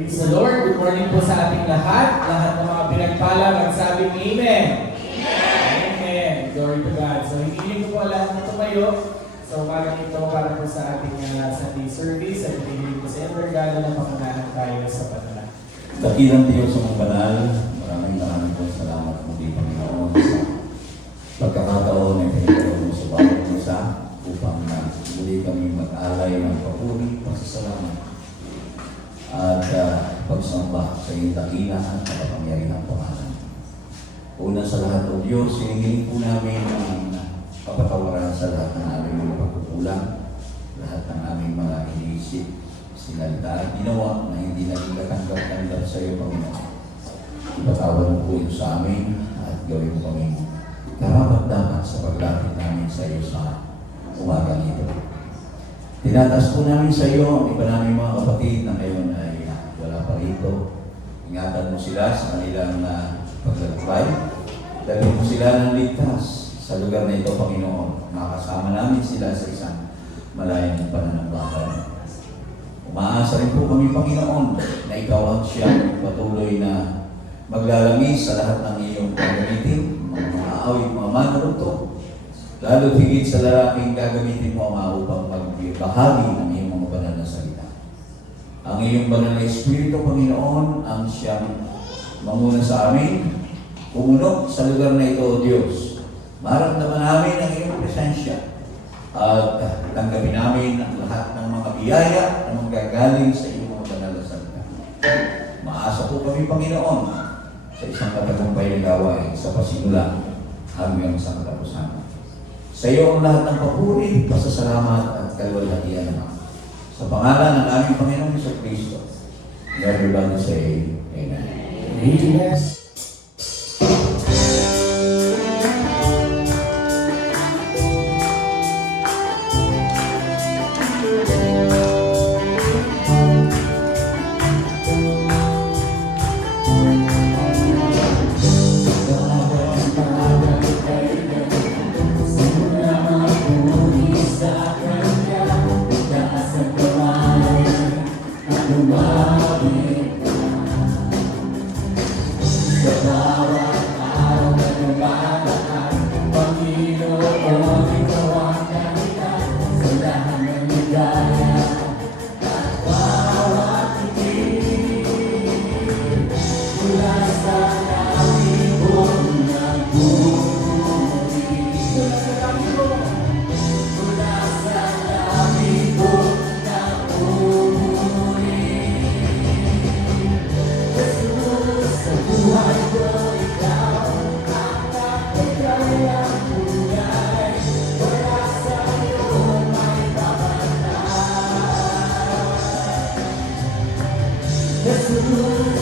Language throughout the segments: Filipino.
Praise the Lord. Good morning po sa ating lahat. Lahat ng mga pinagpala, magsabing Amen. Amen. Glory to God. So, hindi ko po lahat na tumayo. So, umagang ito para po sa ating Sunday service at hindi po sa Evergala na pangunahan tayo sa panala. Dakilang Diyos sa mga banal, maraming po salamat muli Panginoon sa pagkakataon na pinagkaroon mo sa bawat isa upang muli kami mag-alay ng papuri, pasasalamat at pagsamba sa iyong dakila at kapangyarihang pangalan. Una sa lahat o Diyos, hinihiling po namin ang kapatawaran sa lahat ng aming mga pagkukulang, lahat ng aming mga iniisip, sinalita at ginawa na hindi naging katanggap-tanggap sa iyo, Panginoon. Ipatawad mo po ito sa amin at gawin mo kami karapat-dapat sa paglapit namin sa iyo sa umagang ito. Tinataas po namin sa iyo ang iba namin mga kapatid na ngayon ay wala pa rito. Ingatan mo sila sa kanilang paglalakbay. Dalhin mo sila ng ligtas sa lugar na ito, Panginoon. Makasama namin sila sa isang malayang pananampalataya. Umaasa rin po kami, Panginoon, na ikaw at siya patuloy na maglalangis sa lahat ng iyong gagamitin, mga awit, mga manurunto. Lalo higit sa lalaking gagamitin mo upang magbahagi ng iyong mga banal na salita. Ang iyong banal na Espiritu, Panginoon, ang siyang manguna sa amin, pumunok sa lugar na ito, O Diyos. Maramdaman namin ang iyong presensya at tanggapin namin ang lahat ng mga biyaya na manggagaling sa iyong mga banal na salita. Maasa po kami, Panginoon, sa isang katagumpay na gawain sa pasimula hanggang sa katapusan. Sa iyo ang lahat ng papuri, pasasalamat at kalwalhatian naman. Sa pangalan ng aming Panginoong Jesucristo, everybody say, Amen. Amen. Jesus,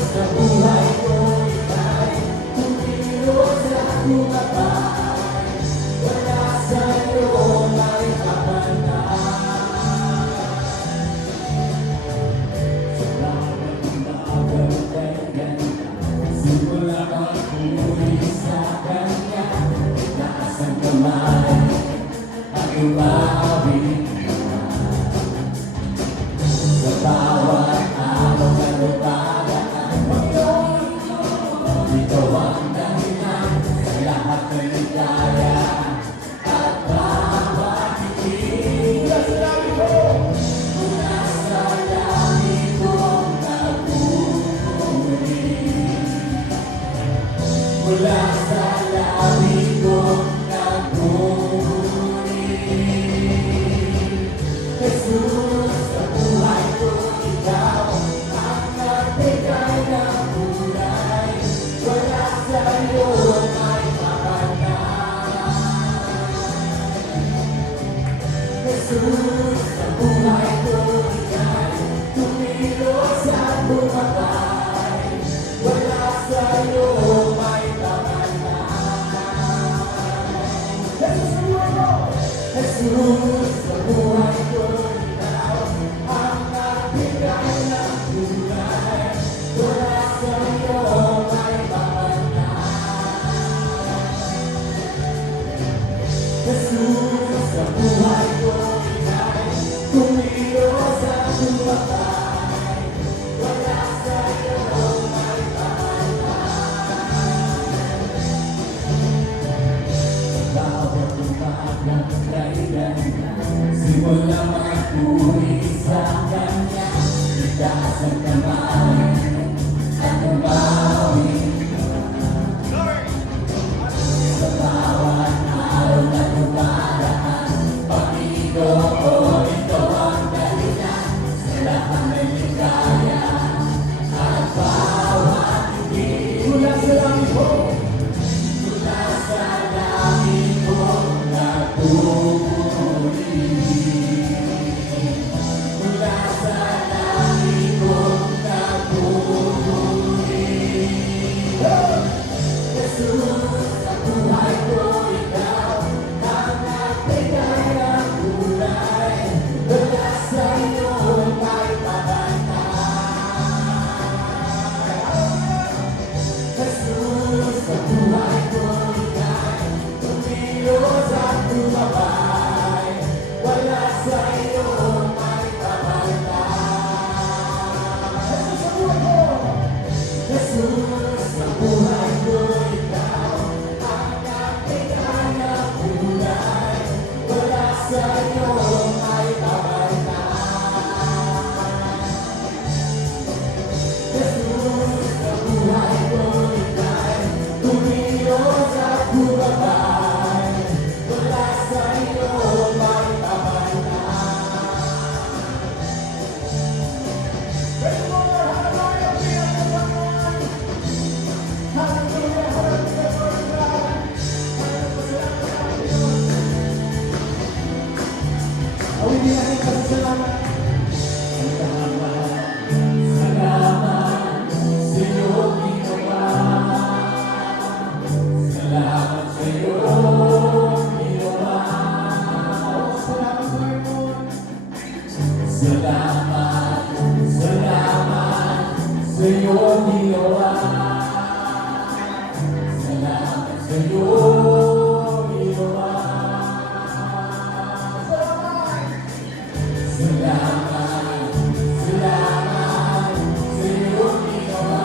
sa buhay ko, pagpupuri sa Kanya, itaas ang kamay at umawi. Sa bawat araw na dumaraan, Panginoon, ito ang dahilan sa lahat ng ligaya at bawat hindi. Mula sa langit ko, mula sa langit ko nagpupuri. Mula sa langit ko nagpupuri. Jesus, sa buhay ko ikaw ang nagbigay ng kulay. Wala sa iyo may pabantay. Jesus, sa buhay ko ika'y tumilos at tumabay. Wala sa iyo may pabantay. Jesus, sa buhay ko ikaw ang nagbigay ng kulay. Wala sa iyo may pabantay. Jesus, sa buhay ko ika'y tumilos at bumabay. Wala sa iyo may pabantay. Praise the Lord! Hallelujah! Praise the Lord! Hallelujah! Hallelujah! Lord God! Awitin natin pasasalamat. Salamat sa iyong ginawa. Salamat sa iyong ginawa. Salamat, Lord. Salamat, salamat sa iyong ginawa. Salamat sa iyong ginawa. Salamat, salamat sa iyong ginawa.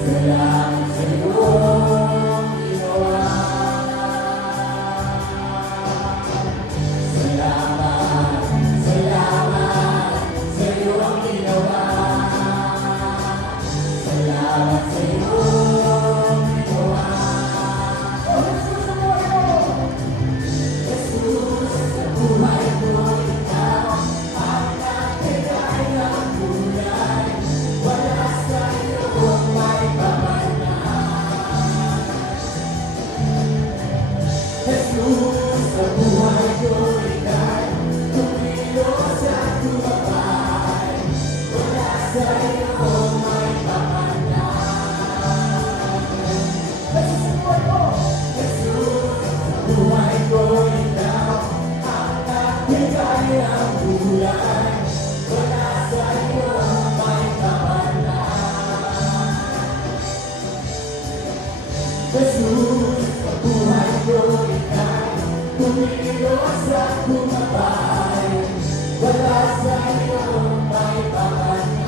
Salamat sa iyong ginawa. Salamat, salamat sa iyong ginawa. Salamat sa iyong ginawa. Oh, Jesus, sa buhay ko! Jesus, sa buhay ko ikaw ang nagbigay ng kulay. Wala sa iyo may pabantay. Jesus, sa buhay ko ika'y tumilos at tumabay. Wala sa iyo may pabantay. Jesus, sa buhay ko! Jesus, sa buhay ko ikaw ang nagbigay ng kulay. Wala sa iyo may pabantay. Jesus, sa buhay ko ika'y tumilos at bumabay. Wala sa iyo may pabantay.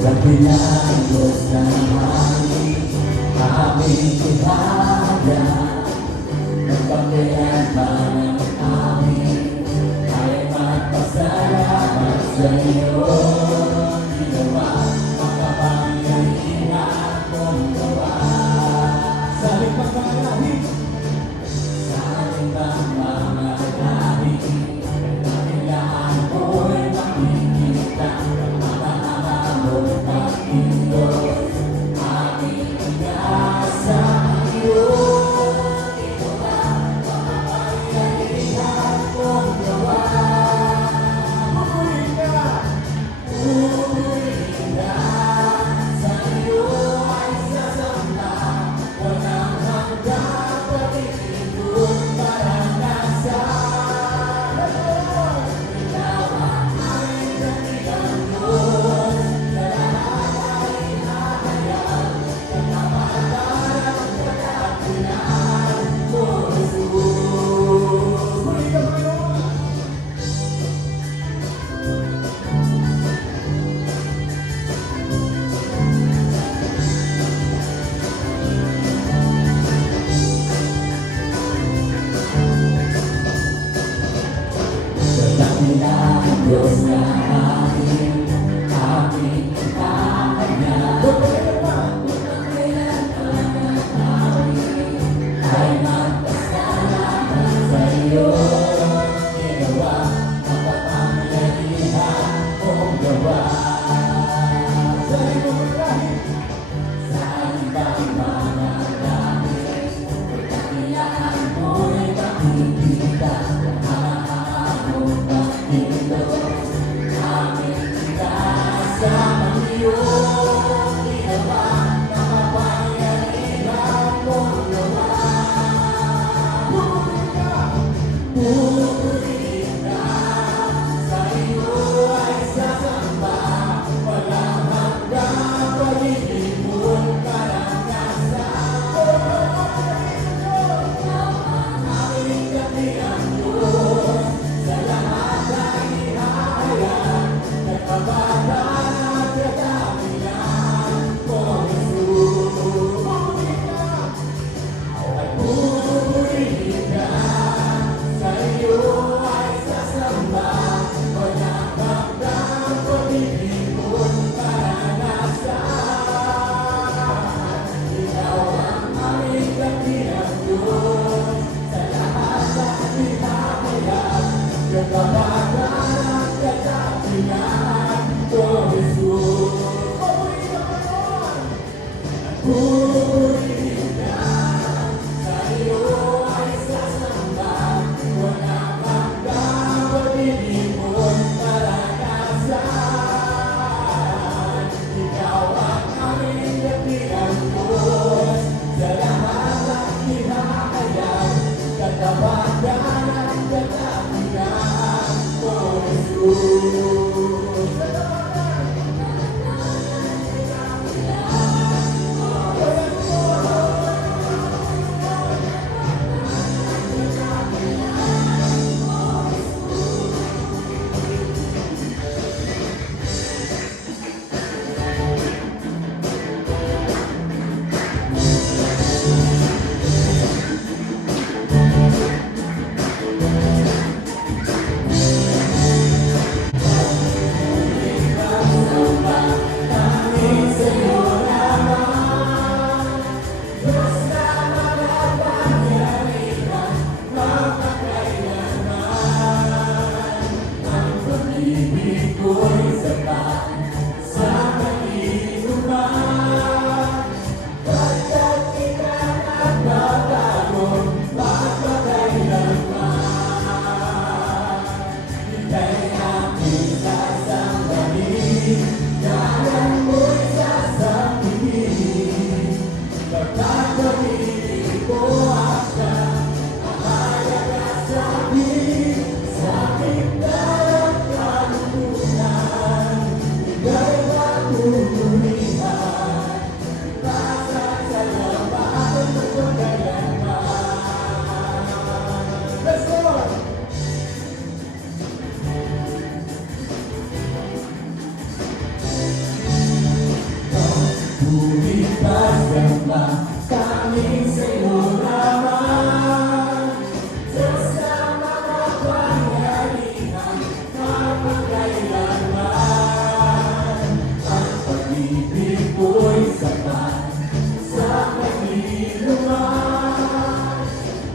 Dakilang Diyos ng hangin, aming ihaya. Nagpagkailanman ang amin, ay magpasalamat sa iyong ginawa. Makapangyarihan mong gawa. Sa limang mga lahi, sa limang mga lahi, kailangan ko'y makikita. Panginoon, aming pag-asa ang iyong ginawa. Makapangyarihan mong gawa. Pupuri ka, ligtas ka na, tanging sa'yo naman. Diyos na makapangyarihan, mapagkailanman. Ang pag-ibig ko'y sapat sa kanilungan.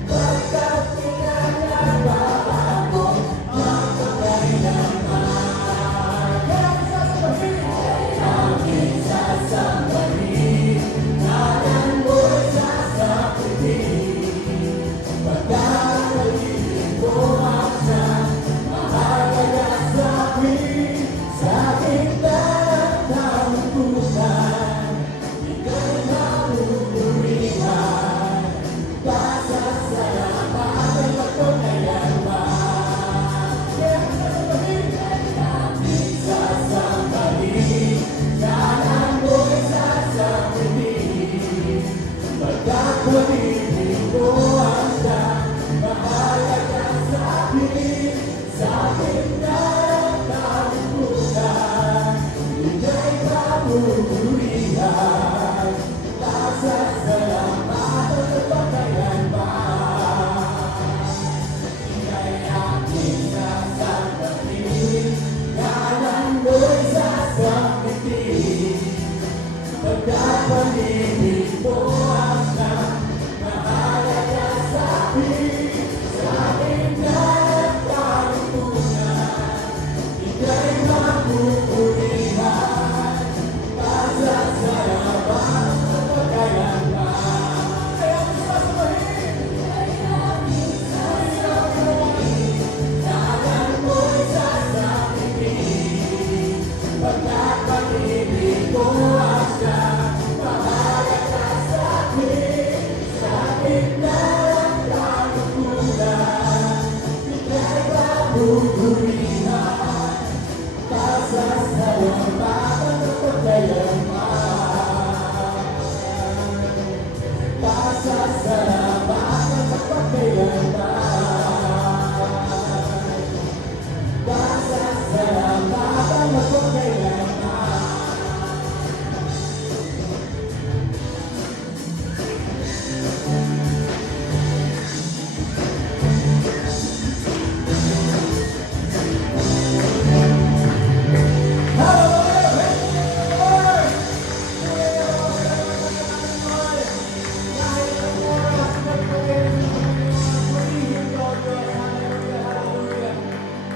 Pagkat pinagbabago, mapagkailanman. Aming sasambahin, ngalan mo'y sasapitin. Pagkakaligin ko ang siyang mahalaga sa akin. Sa aking tatantunan, ika'y mapupurihan. Pasasalamat ay magpagkailanman. Aming sasambahin, ngalan mo'y sasapitin. Pagkat pag-ibig ko ang siyang mahalaga sa akin. Sa aking tatantunan, ika'y mapupurihan. Pasasalamat at magpagkailanman. Ika'y aking sasambahin, ngalan mo'y sasapitin. Pagkat pag-ibig mo ang siyang mahalaga sa akin. Sa aking tatantunan, ika'y mapupurihan. Pasasalamat at magpagkailanman. Kaya ang sasabihin, ngalan mo'y sasapitin. Pagkat pag-ibig mo ang siyang mahalaga sa akin. Sa aking tatantunan, ika'y mapupurihan. Pasasalamat at magpagkailanman. Pasasalamat at magpagkailanman. Pasasalamat at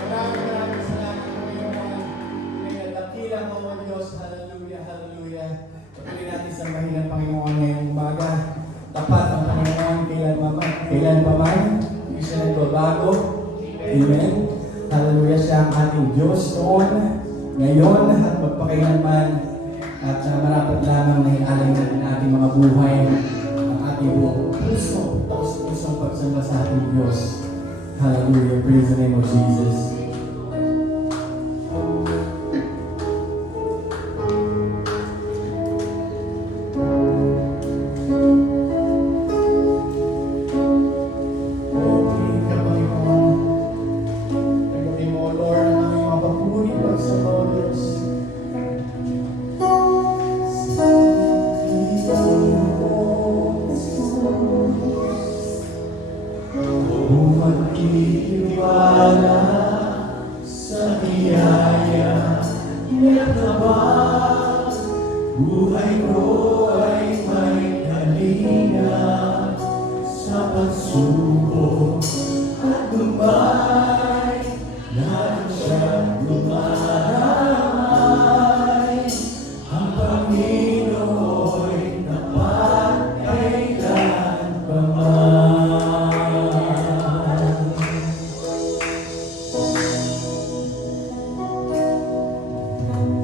Maraming salamat po yung mga dakilang mo, Diyos. Hallelujah, hallelujah. Patuloy natin sambahin ang Panginoon ngayong umaga. Tapat ang Panginoon kailan pa man. Hindi siya nagbabago. Amen. Hallelujah, siya ang ating Diyos noon, ngayon, at magpakailanman. At marapat lamang na ialay natin ating mga buhay, ang ating buong puso, pusong pagsamba sa ating Diyos. Hallelujah. Praise the name of Jesus. Okay ka, Panginoon. Pagdating mo, Lord, ang aming mga papuri, pagsamba, O Diyos. Magtitiwala sa biyaya niya ka ba? Buhay ko ay may kalinga sa pagsubok at gumay. Natin siyang lumaramay. Ang Panginoo'y tapat kailan pa man.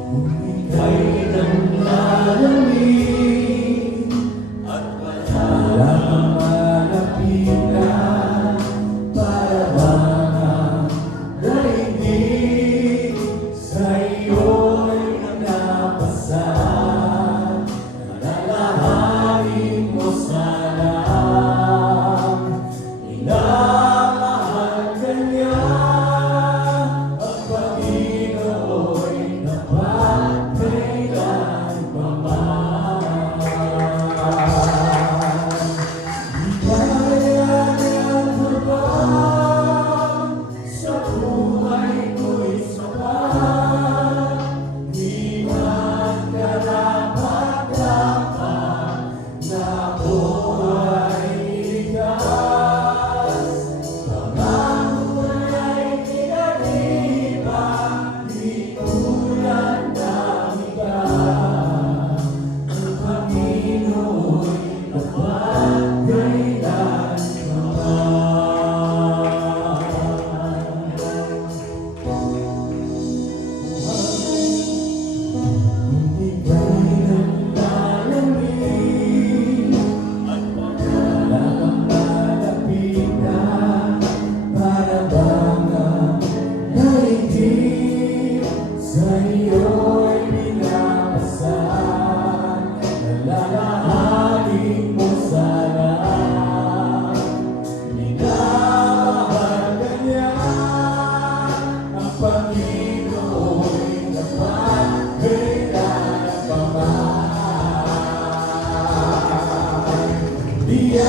Kung ika'y nang nalamin,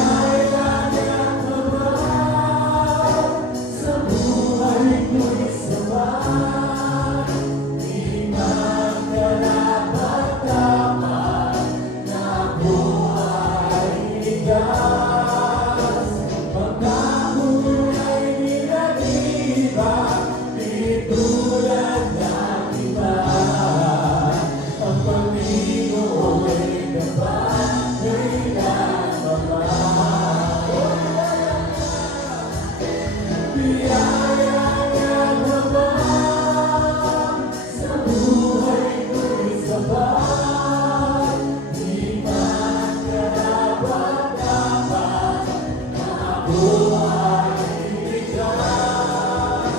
biyaya ng Ama sa buhay ko'y sapat. Di man karapat-dapat na buhay ligas. Pagkako ay nilaliba, di tulad ng iba. Ang Panginoon ay dapat kailanman. Biyaya ng Ama sa buhay ko'y sapat. Di man karapat-dapat na buhay ligas.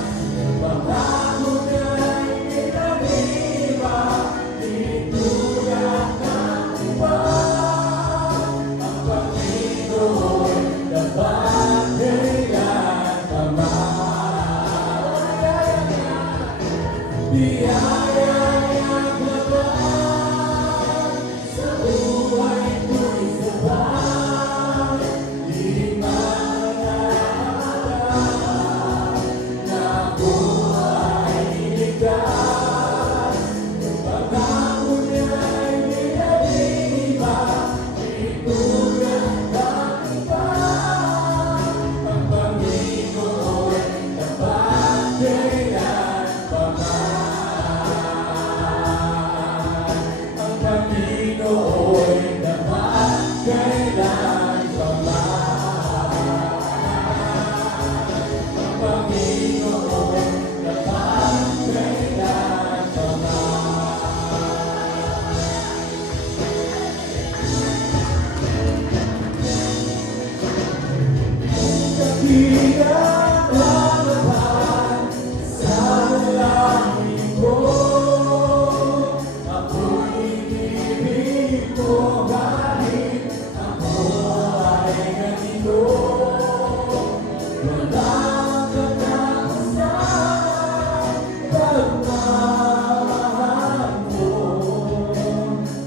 Pangako niya'y pinag-iba, di tulad ng iba. Ang Panginoon dapat kailanman. Biyaya ng Ama sa buhay ko'y sapat. Di man karapat-dapat na buhay ligas. Pangako niya'y pinag-iba, di tulad ng iba. Ang Panginoon dapat kailanman. Ang Panginoon dapat kailanman. Ang Panginoon dapat kailanman. Pinagpapalaban sa langit ko, ako'y ibig ko kahit ako ay ganito. Walang katapusan pagmamahal mo,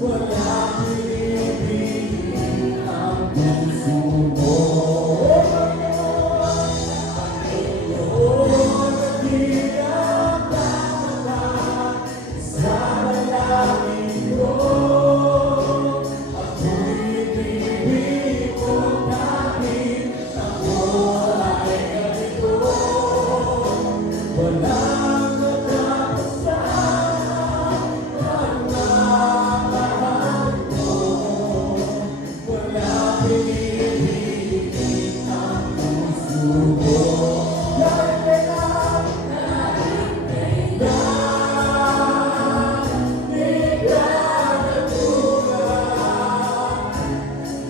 walang pinipili ang puso mo. Panginoon, pinagpapalaban sa langit ko, ako'y ibig ko kahit ako ay ganito. Walang katapusan pagmamahal mo, walang pinipili ang puso mo. Kahit kailan, di ka natulad.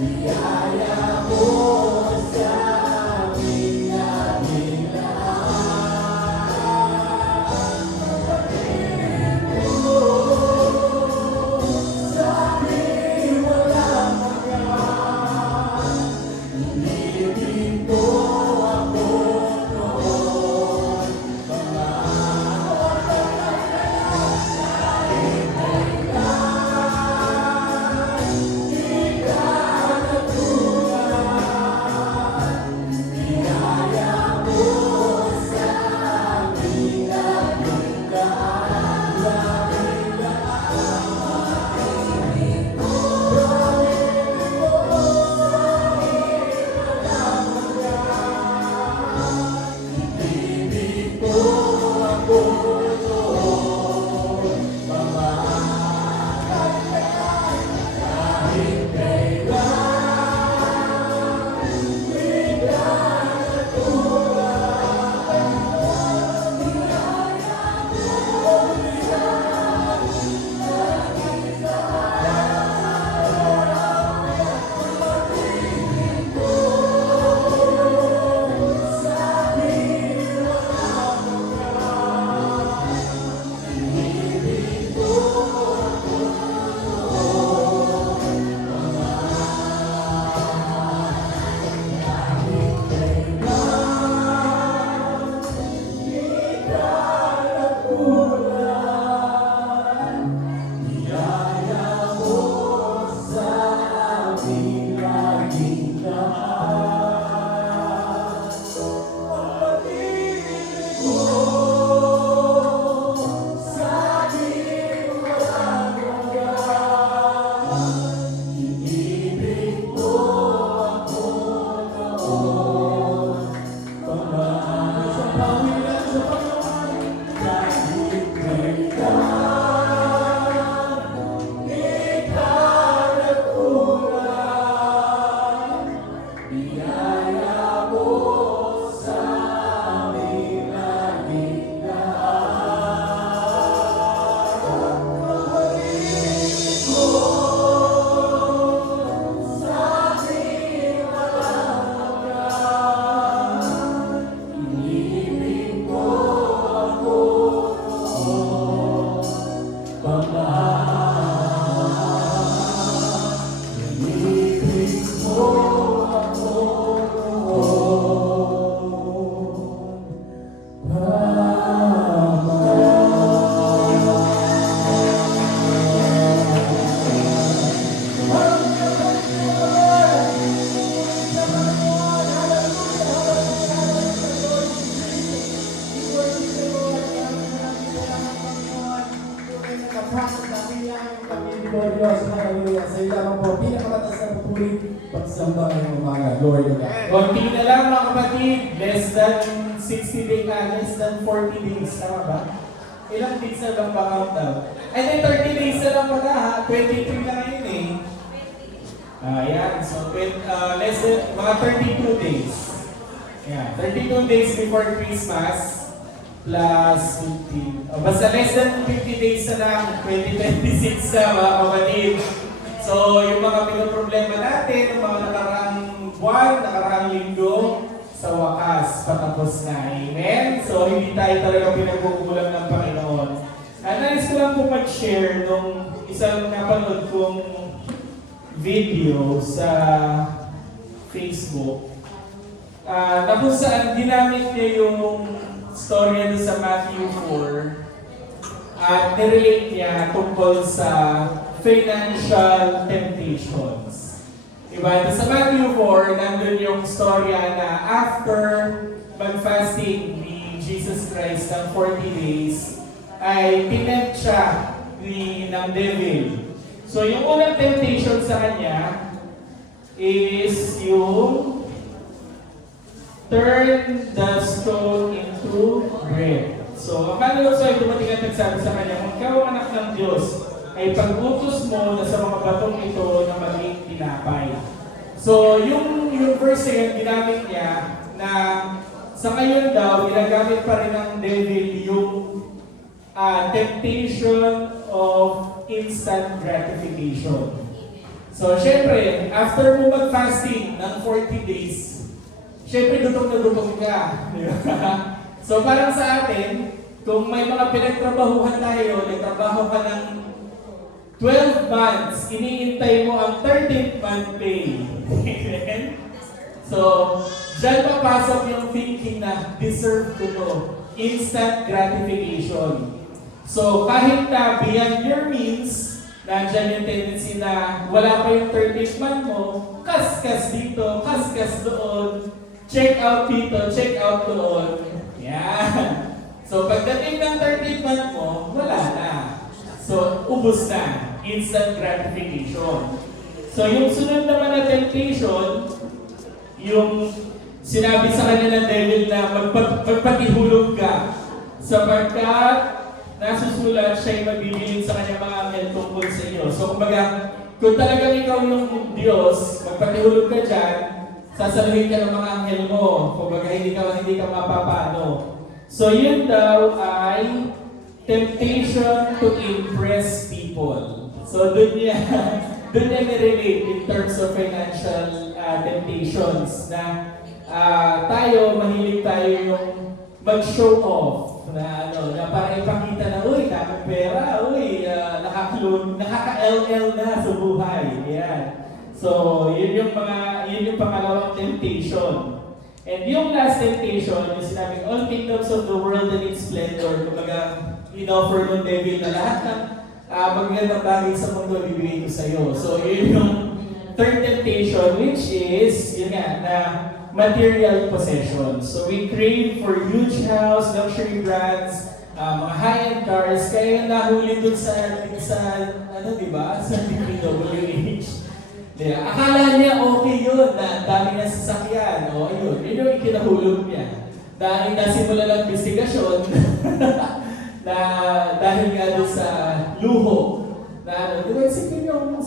Biyaya mo sa aking sa aking walang hanggan. Ibig mo ako noon pa man. Kahit kailan, di ka natulad. pagsamba ng umaga. Glory to God. Konti na lang mga kapatid, less than 60 days, less than 40 days, tama ba? Ilang days na lang ba countdown? Ay, then 30 days na lang pala ha, 23 na ngayon eh. Ayan, so less than, mga 32 days. Ayan, 32 days before Christmas, plus 15. Basta less than 50 days na lang, 2026 na mga kapatid. So, yung mga pinoproblema natin, yung mga nakaraang buwan, nakaraang linggo, sa wakas, patapos na. Amen? So, hindi tayo talaga pinagkukulang ng Panginoon. Nais ko lang po mag-share nung isang napanood kong video sa Facebook na kung saan ginamit niya yung storya doon sa Matthew 4 at nirelate niya tungkol sa financial temptations. Diba? Sa Matthew 4, nandun yung storya na after mag-fasting ni Jesus Christ ng 40 days, ay tinempt siya ng devil. So yung unang temptation sa kanya is yung turn the stone into bread. So, ang Panginoon ay dumating at nagsabi sa kanya, kung ikaw ang anak ng Diyos, ay pag-utos mo na sa mga batong ito na maging tinapay. So, yung verse na yun, ginamit niya na sa ngayon daw, ginagamit pa rin ng devil yung temptation of instant gratification. So, syempre, after mo mag-fasting ng 40 days, syempre, gutom na gutom ka. Di ba? So, parang sa atin, kung may mga pinagtrabahuhan tayo, nagtrabaho ka ng 12 months, iniintay mo ang 13th month pay. So, dyan papasok yung thinking na deserve ko to. Instant gratification. So, kahit na beyond your means, nandyan yung tendency na wala pa yung 13th month mo, kaskas dito, kaskas doon, check out dito, check out doon. Yan. So, pagdating ng 13th month mo, wala na. So, ubos na. Instant gratification. So, yung sunod naman na temptation, yung sinabi sa kanya ng devil na magpatihulog ka sapagkat nasusulat siya'y mabibilin sa kanya mga anghel tungkol sa iyo. So, kumbaga, kung talagang ikaw yung Diyos, magpatihulog ka dyan, sasaluhin ka ng mga anghel mo. Kumbaga, hindi ka mapapano. So, yun daw ay temptation to impress people. So, dun niya nirelate in terms of financial temptations na tayo, mahilig tayo yung mag-show off na para ipakita na, uy, daming pera, uy, nakaka-LL na sa buhay. Yan. So, yun yung pangalawang temptation. And yung last temptation, yung sinabing, all kingdoms of the world and its splendor, kumbaga, in-offer ng devil na lahat ng magagandang bagay sa mundo bibigay ko sa iyo. So, yun yung third temptation, which is, yun nga, na material possessions. So, we crave for huge house, luxury brands, mga high-end cars, kaya nahuli dun sa diba? Sa DPWH. Yeah. Akala niya okay yun, na dami na sasakyan. O, yun yung ikinahulog niya. Dahil nasimula lang investigasyon, na dahil nga doon sa luho, na di ba sinong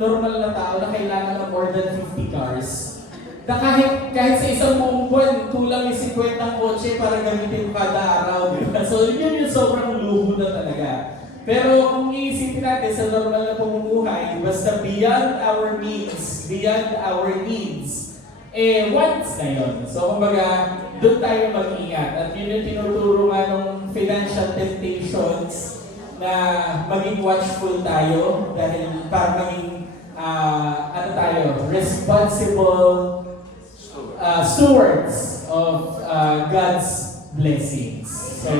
normal na tao na kailangan ng more than 50 cars, na kahit sa isang buong buwan, kulang yung 50 kotse para gamitin kada araw, di ba? So yun yung sobrang luho na talaga. Pero kung iisipin natin sa normal na pamumuhay, basta beyond our means, beyond our needs, wants na yun. So kumbaga, doon tayo mag-ingat. At yun yung tinuturo nga ng financial temptations na maging watchful tayo dahil para maging responsible stewards of God's blessings. So,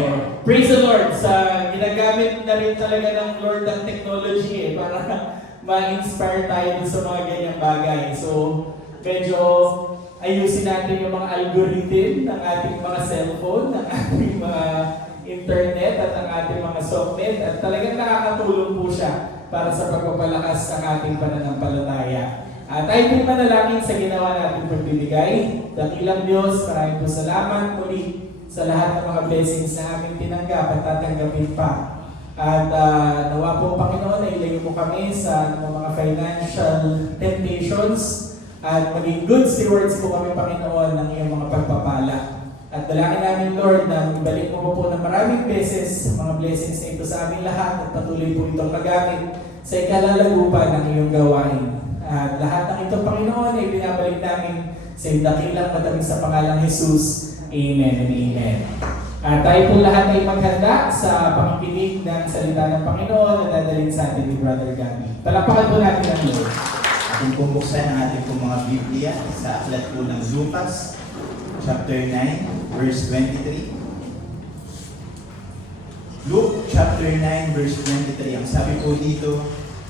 praise the Lord sa ginagamit na rin talaga ng Lord ang technology para ma-inspire tayo sa mga ganyang bagay. So, medyo ayusin natin yung mga algorithm ng ating mga cellphone, ng ating mga internet at ang ating mga softnet at talagang nakakatulong po siya para sa pagpapalakas ng ating pananampalataya. Tayo po manalangin sa ginawa nating pagbibigay. Dakilang Diyos, maraming po salamat muli sa lahat ng mga blessings na aming tinanggap at tatanggapin pa. At nawa po Panginoon na ilayo mo kami sa mga financial temptations at maging good stewards po kami Panginoon ng iyong mga pagpapala. At dalangin namin Lord na ibalik mo po ng maraming beses mga blessings na ito sa aming lahat at patuloy po itong magamit sa ikalalagupan ng iyong gawain. At lahat ng ito Panginoon ay binabalik namin sa iyong dakilang matamis sa pangalang Jesus. Amen and amen. At tayo po lahat ay maghanda sa pakikinig ng salita ng Panginoon na dadalhin sa atin ni Brother Gabby. Palakpakan po natin ang Lord. Ating pumuksan ang ating pong mga Biblia sa aklat po ng Lucas, chapter 9, verse 23. Luke chapter 9, verse 23. Ang sabi po dito,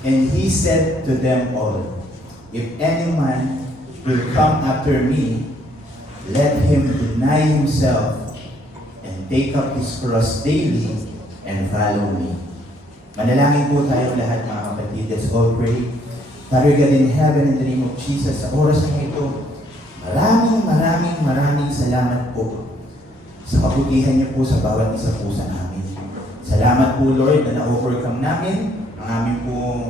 "And he said to them all, if any man will come after me, let him deny himself and take up his cross daily and follow me." Manalangin po tayo lahat mga kapatid. Let's all pray. Father God in heaven, in the name of Jesus, sa oras na ito, maraming salamat po sa kabutihan niyo po sa bawat isa po sa amin. Salamat po Lord na na-overcome namin ang aming pong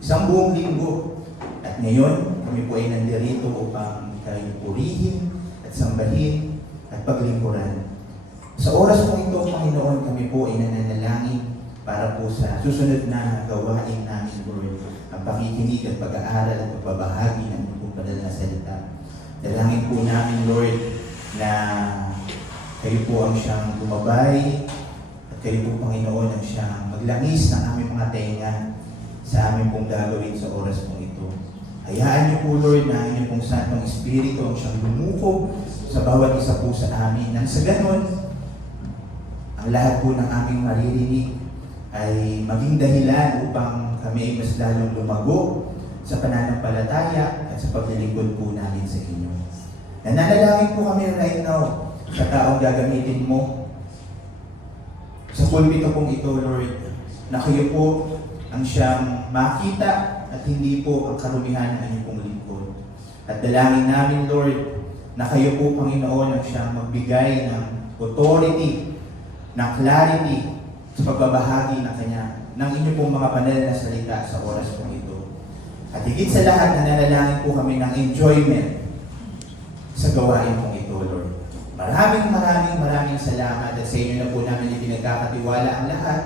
isang buong linggo. At ngayon, kami po ay nandirito upang kayo purihin at sambahin at paglingkuran. Sa oras po ito, Panginoon, kami po ay nananalangin para po sa susunod na gawain namin, Lord, ang pakikinig at pag-aaral at pagbabahagi ng inyong banal na salita. Dalangin po namin, Lord, na kayo po ang siyang gumabay at kayo po, Panginoon, ang siyang maglangis ng aming mga tenga sa aming pong gagawin sa oras pong ito. Hayaan niyo po, Lord, na ang inyong pong Santong Espiritu ang siyang lumukog sa bawat isa po sa amin. Nang sa ganon, ang lahat po ng aming maririnig ay maging dahilan upang kami ay mas lalong lumago sa pananampalataya at sa paglilingkod po namin sa inyo. Nananalangin po kami right now sa taong gagamitin mo sa pulpito pong ito, Lord, na kayo po ang siyang makita at hindi po ang karumihan ng inyong pong lingkod. At dalangin namin, Lord, na kayo po, Panginoon, ang siyang magbigay ng authority, ng clarity sa pagbabahagi ng inyong pong mga banal na salita sa oras pong ito. At higit sa lahat, nananalangin po kami ng enjoyment sa gawain pong ito, Lord. Maraming salamat at sa inyo na po namin ipinagkakatiwala ang lahat.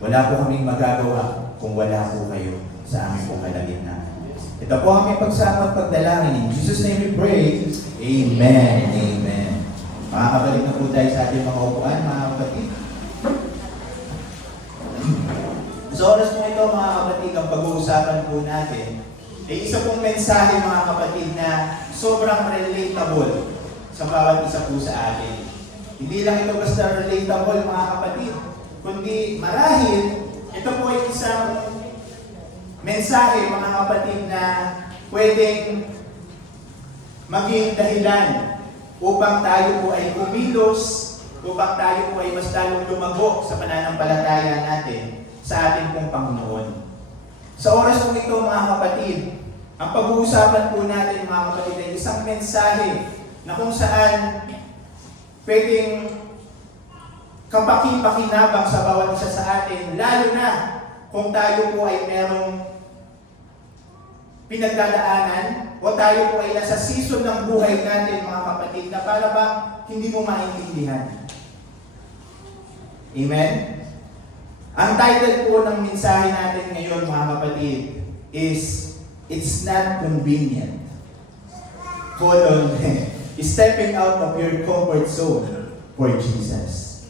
Wala po kaming magagawa kung wala po kayo sa aming pong kalagitnaan. Ito po ang aming pagsama at pagdalangin. In Jesus' name we pray. Amen. Amen. Makakabalik na po tayo sa ating mga upuan, mga kapatid. Sa oras po ito, mga kapatid, ang pag-uusapan po natin ay isa pong mensahe, mga kapatid, na sobrang relatable sa bawat isa po sa atin. Hindi lang ito basta relatable, mga kapatid, kundi marahil ito po ay isang mensahe, mga kapatid, na pwedeng maging dahilan upang tayo po ay kumilos, upang tayo po ay mas lalong lumago sa pananampalataya natin sa ating pong Panginoon. Sa oras po ito, mga kapatid, ang pag-uusapan po natin, mga kapatid, ay isang mensahe na kung saan pwedeng kapaki-pakinabang sa bawat isa sa atin, lalo na kung tayo po ay merong pinagdadaanan o tayo po ay nasa season ng buhay natin, mga kapatid, na para bang hindi mo maintindihan. Amen? Ang title po ng mensahe natin ngayon, mga kapatid, is It's Not Convenient. Stepping out of your comfort zone for Jesus.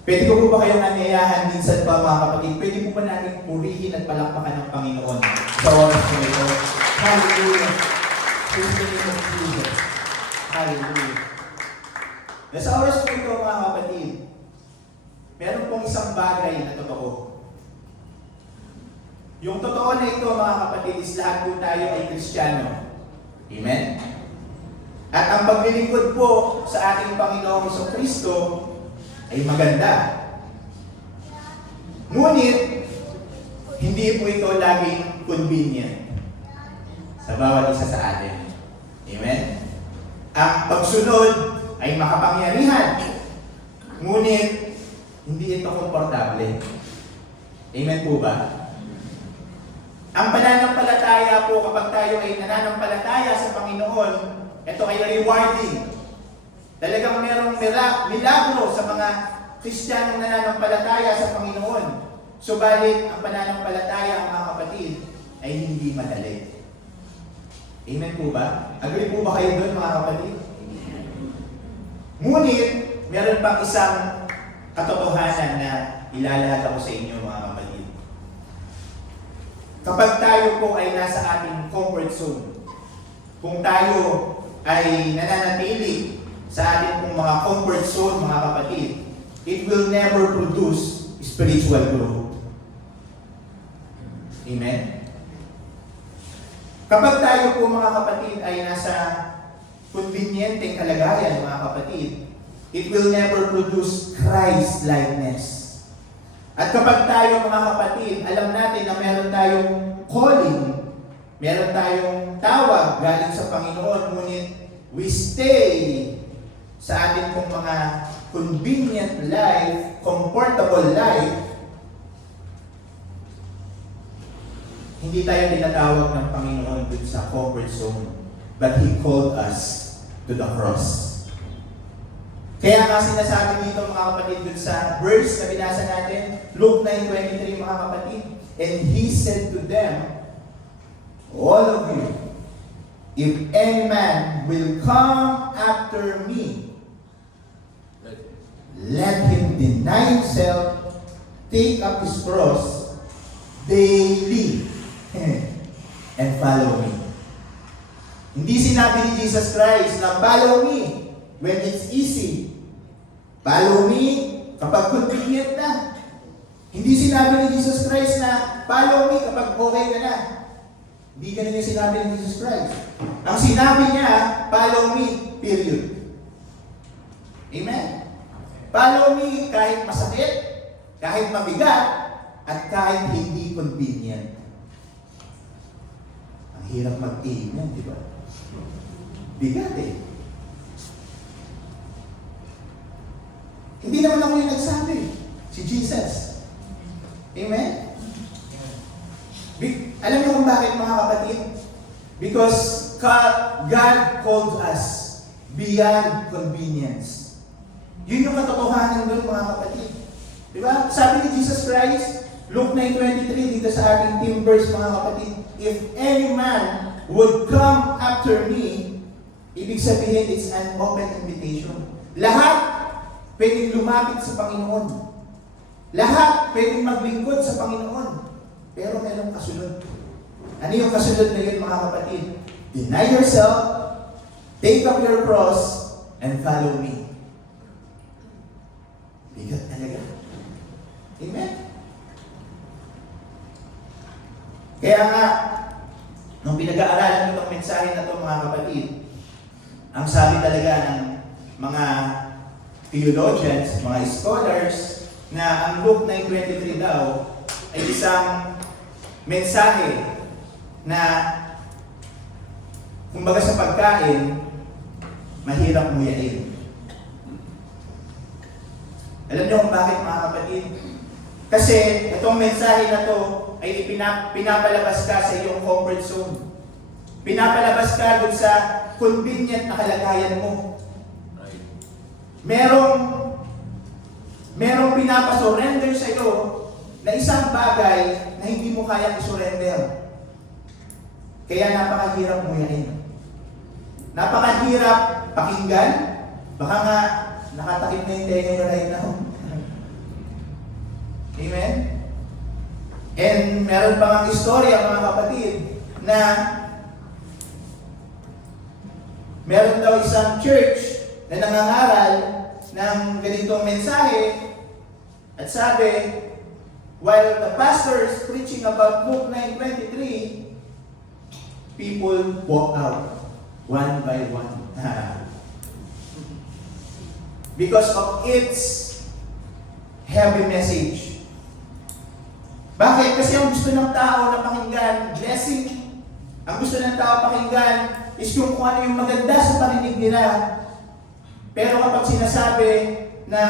Pwede ko po ba kayong anayahan minsan pa, mga kapatid? Pwede po ba natin purihin at palakpakan ng Panginoon sa oras ko ito? Hallelujah! Praise the name of Jesus. Hallelujah! Sa oras ko ito, mga kapatid, meron pong isang bagay na totoo. Yung totoo na ito, mga kapatid, is lahat po tayo ay Kristiyano. Amen? At ang paglilingkod po sa ating Panginoong Kristo ay maganda. Ngunit, hindi po ito laging convenient sa bawat isa sa atin. Amen? Ang pagsunod ay makapangyarihan. Ngunit, hindi ito komportable. Amen po ba? Ang pananampalataya po, kapag tayo ay nananampalataya sa Panginoon, ito ay rewarding. Talagang merong milagro sa mga Kristiyanong nananampalataya sa Panginoon. Subalit, ang pananampalataya, mga kapatid, ay hindi madali. Amen po ba? Agree po ba kayo doon, mga kapatid? Ngunit, meron pang isang katotohanan na ilalahad ako sa inyo, mga kapatid. Kapag tayo po ay nasa ating comfort zone, kung tayo ay nananatili sa ating pong mga comfort zone, mga kapatid, it will never produce spiritual growth. Amen? Kapag tayo po, mga kapatid, ay nasa convenienteng kalagayan, mga kapatid, it will never produce Christ-likeness. At kapag tayo, mga kapatid, alam natin na meron tayong calling, meron tayong tawag galing sa Panginoon, ngunit we stay sa ating pong mga convenient life, comfortable life, hindi tayo tinatawag ng Panginoon dun sa comfort zone, but He called us to the cross. Kaya nga sinasabi dito, mga kapatid, dun sa verse na binasa natin, Luke 9:23, mga kapatid, and He said to them, all of you, if any man will come after me, let him deny himself, take up his cross daily, and follow me. Hindi sinabi ni Jesus Christ na follow me when it's easy. Follow me kapag convenient na. Hindi sinabi ni Jesus Christ na follow me kapag okay ka na. Hindi ganun yung sinabi ni Jesus Christ. Ang sinabi niya, follow me, period. Amen? Follow me kahit masakit, kahit mabigat, at kahit hindi convenient. Ang hirap mag-amen, di ba? Bigat eh. Hindi naman ako yung nagsabi. Si Jesus. Amen? Alam niyo kung bakit, mga kapatid? Because God called us beyond convenience. Yun yung katotohanan doon, mga kapatid. Di ba? Sabi ni Jesus Christ, Luke 9:23, dito sa ating team verse, mga kapatid, if any man would come after me, ibig sabihin, it's an open invitation. Lahat pwedeng lumapit sa Panginoon. Lahat pwedeng maglingkod sa Panginoon. Pero mayroong kasunod. Ano yung kasunod na yun, mga kapatid? Deny yourself, take up your cross, and follow me. Bigat talaga. Amen? Kaya nga, nung pinag-aaralan itong mensahe na ito, mga kapatid, ang sabi talaga ng mga theologians, mga scholars, na ang Luke 9:23 daw ay isang mensahe na kumbaga sa pagkain, mahirap nguyain. Alam niyo kung bakit, mga kapatid? Kasi itong mensahe na to ay pinapalabas ka sa iyong comfort zone. Pinapalabas ka dun sa convenient na kalagayan mo. Merong pinapasurrender sa iyo na isang bagay na hindi mo kayang isurrender. Kaya napakahirap nguyain. Napakahirap pakinggan. Baka nga nakatakip na yung tenga nyo right now. Amen? And meron pa nga istorya, mga kapatid, na meron daw isang church na nangangaral ng ganitong mensahe at sabi, while the pastor is preaching about Luke 9:23, people walk out one by one. Because of its heavy message. Bakit? Kasi ang gusto ng tao na pakinggan, blessing. Ang gusto ng tao pakinggan is kung ano yung maganda sa parinig nila. Pero kapag sinasabi na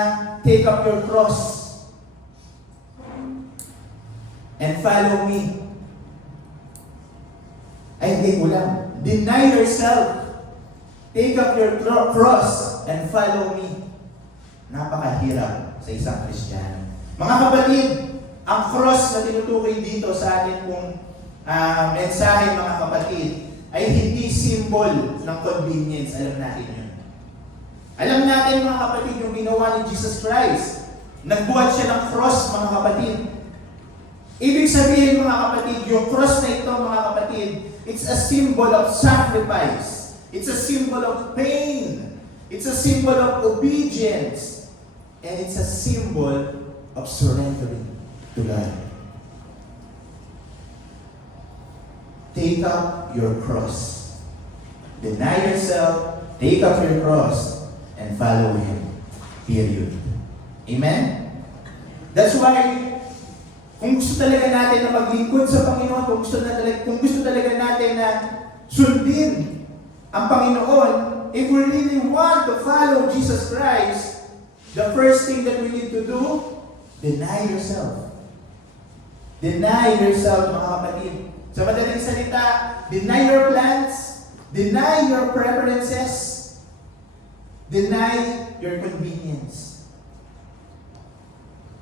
take up your cross and follow me, ay hindi ko lang. Deny yourself. Take up your cross and follow me. Napakahirap sa isang Kristiyano. Mga kapatid, ang cross na tinutukoy dito sa atin pong mensahe, mga kapatid, ay hindi symbol ng convenience. Alam natin yun. Alam natin, mga kapatid, yung ginawa ni Jesus Christ. Nagbuhat siya ng cross, mga kapatid. Ibig sabihin, mga kapatid, yung cross na ito, mga kapatid, it's a symbol of sacrifice. It's a symbol of pain. It's a symbol of obedience. And it's a symbol of surrendering to God. Take up your cross. Deny yourself, take up your cross, and follow Him. Period. Amen? That's why, kung gusto talaga natin na maglingkod sa Panginoon, kung gusto talaga natin na sundin ang Panginoon, if we really want to follow Jesus Christ, the first thing that we need to do, deny yourself. Deny yourself, mga kapatid. Sa madaling salita, deny your plans, deny your preferences, deny your convenience.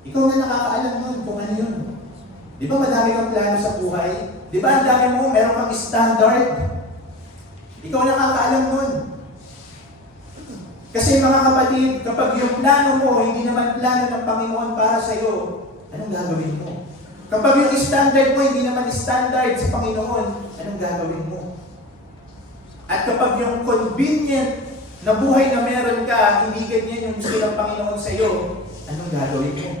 Ikaw na nakakaalam nun kung ano yun. Di ba madami kang plano sa buhay? Di ba ang dami mo, meron kang standard? Ikaw na nakakaalam nun. Kasi mga kapatid, kapag yung plano mo, hindi naman plano ng Panginoon para sa iyo, anong gagawin mo? Kapag yung standard mo, hindi naman standard sa Panginoon, anong gagawin mo? At kapag yung convenient na buhay na meron ka, hindi ganyan yung gusto ng Panginoon sa iyo, anong gagawin mo?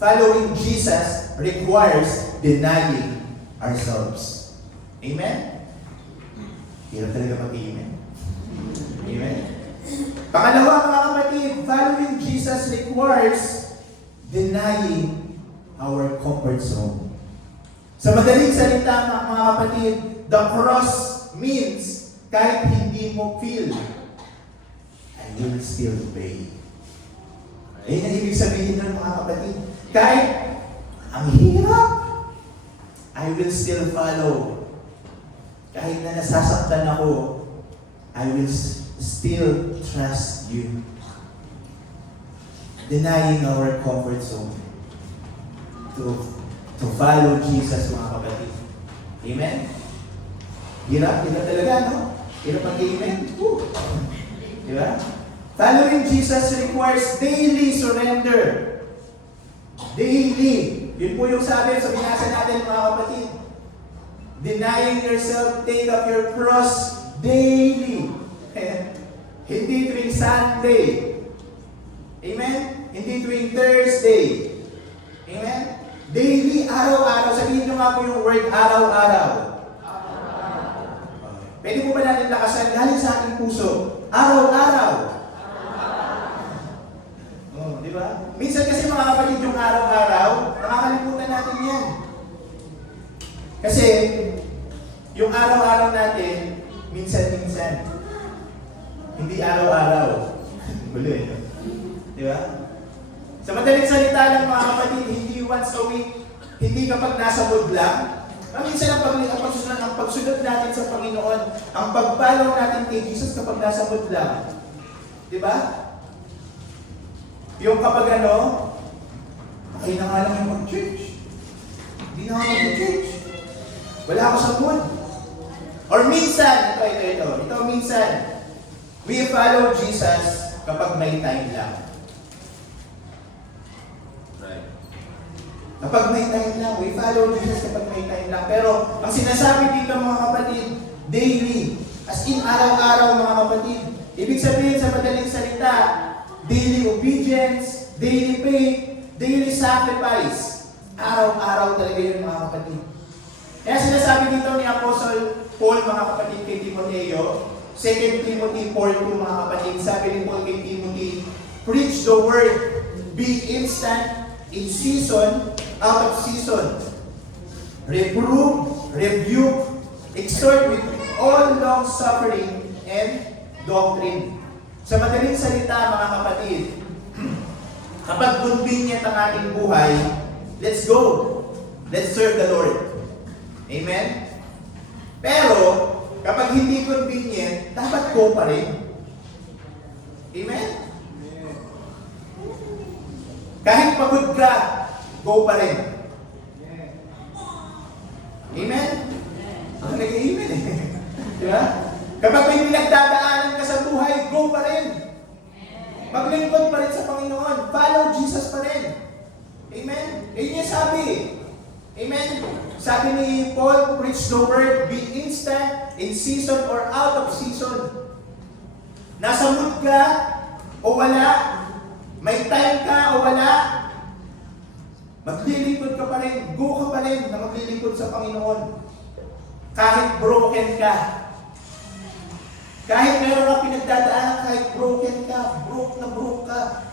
Following Jesus requires denying ourselves. Amen? Hirap talaga mag-amen. Amen? Pangalawa, mga kapatid, following Jesus requires denying our comfort zone. Sa madaling salita, mga kapatid, the cross means kahit hindi mo feel, I will still obey. Ayun ang ibig sabihin ng mga kapatid. Kahit ang hirap, I will still follow. Kahit na nasasaktan ako, I will still trust you. Denying our comfort zone to follow Jesus, mga kapatid. Amen? Hirap talaga, no? Hirap mag-amen. Diba? Following Jesus requires daily surrender. Daily. Yun po yung sabi sa binasa natin, mga kapatid. Denying yourself, take up your cross daily. Hindi tuwing Sunday. Amen? Hindi tuwing Thursday. Amen? Daily, araw-araw. Sabihin nyo nga po yung word araw-araw. Pwede po ba natin lakasan galing sa ating puso? Araw-araw. Di ba? Minsan kasi mga kapatid yung araw-araw, nakakalimutan natin yan. Kasi, yung araw-araw natin, minsan-minsan. Hindi araw-araw. Gulo eh. Di ba? Sa madaling salita lang, mga kapatid, hindi once a week, hindi kapag nasa mood lang. Minsan ang pagsunod natin sa Panginoon, ang pagpalaw natin kay Jesus kapag nasa mood lang. Di ba? Yung kapag okay na nga lang yung mag-church. Hindi na ako mag-church. Wala ako sa mood. Or minsan, ito minsan, we follow Jesus kapag may time lang. Right. Kapag may time lang, we follow Jesus kapag may time lang. Pero, ang sinasabi dito, mga kapatid, daily. As in, araw-araw, mga kapatid. Ibig sabihin sa madaling salita, daily obedience, daily faith, daily sacrifice. Araw-araw talaga yun, mga kapatid. Kaya sinasabi dito ni Apostle Paul, mga kapatid, kay Timoteo, 2 Timothy 4:2, mga kapatid, sabi ni Paul kay Timothy, preach the word, be instant, in season, out of season. Reprove, rebuke, exhort with all long suffering and doctrine. Sa madaling salita, mga kapatid, kapag convenient ang ating buhay, let's go. Let's serve the Lord. Amen? Pero, kapag hindi convenient, dapat go pa rin. Amen? Kahit pagod ka, go pa rin. Amen? Ang nag-amen eh. Di ba? Kapag may pinagdadaanan ka sa buhay, go pa rin. Maglingkod pa rin sa Panginoon. Follow Jesus pa rin. Amen? Yun yung sabi. Amen? Sabi ni Paul, preach the word, be instant, in season or out of season. Nasa mood ka o wala, may time ka o wala, maglilingkod ka pa rin, go ka pa rin na maglilingkod sa Panginoon. Kahit broken ka. Kahit meron ka pinagdadaanan, kahit broken ka, broke ka.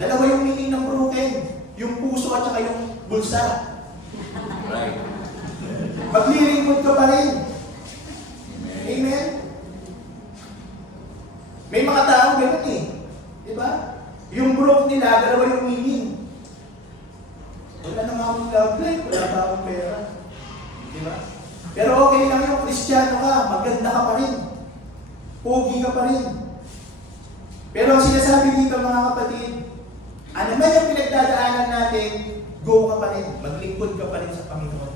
Dalawa yung meaning ng broken. Yung puso at saka yung bulsa. Right. Maglilingkod ka pa rin. Amen? May mga taong ganun eh. Diba? Yung broke nila, dalawa yung meaning. Wala na akong love life, wala pa akong pera. Diba? Pero okay lang yung Kristiyano ka, maganda ka pa rin. Pogi ka pa rin. Pero ang sinasabi dito mga kapatid, ano man yung pinagdadaanan natin, go ka pa rin. Maglingkod ka pa rin sa Panginoon.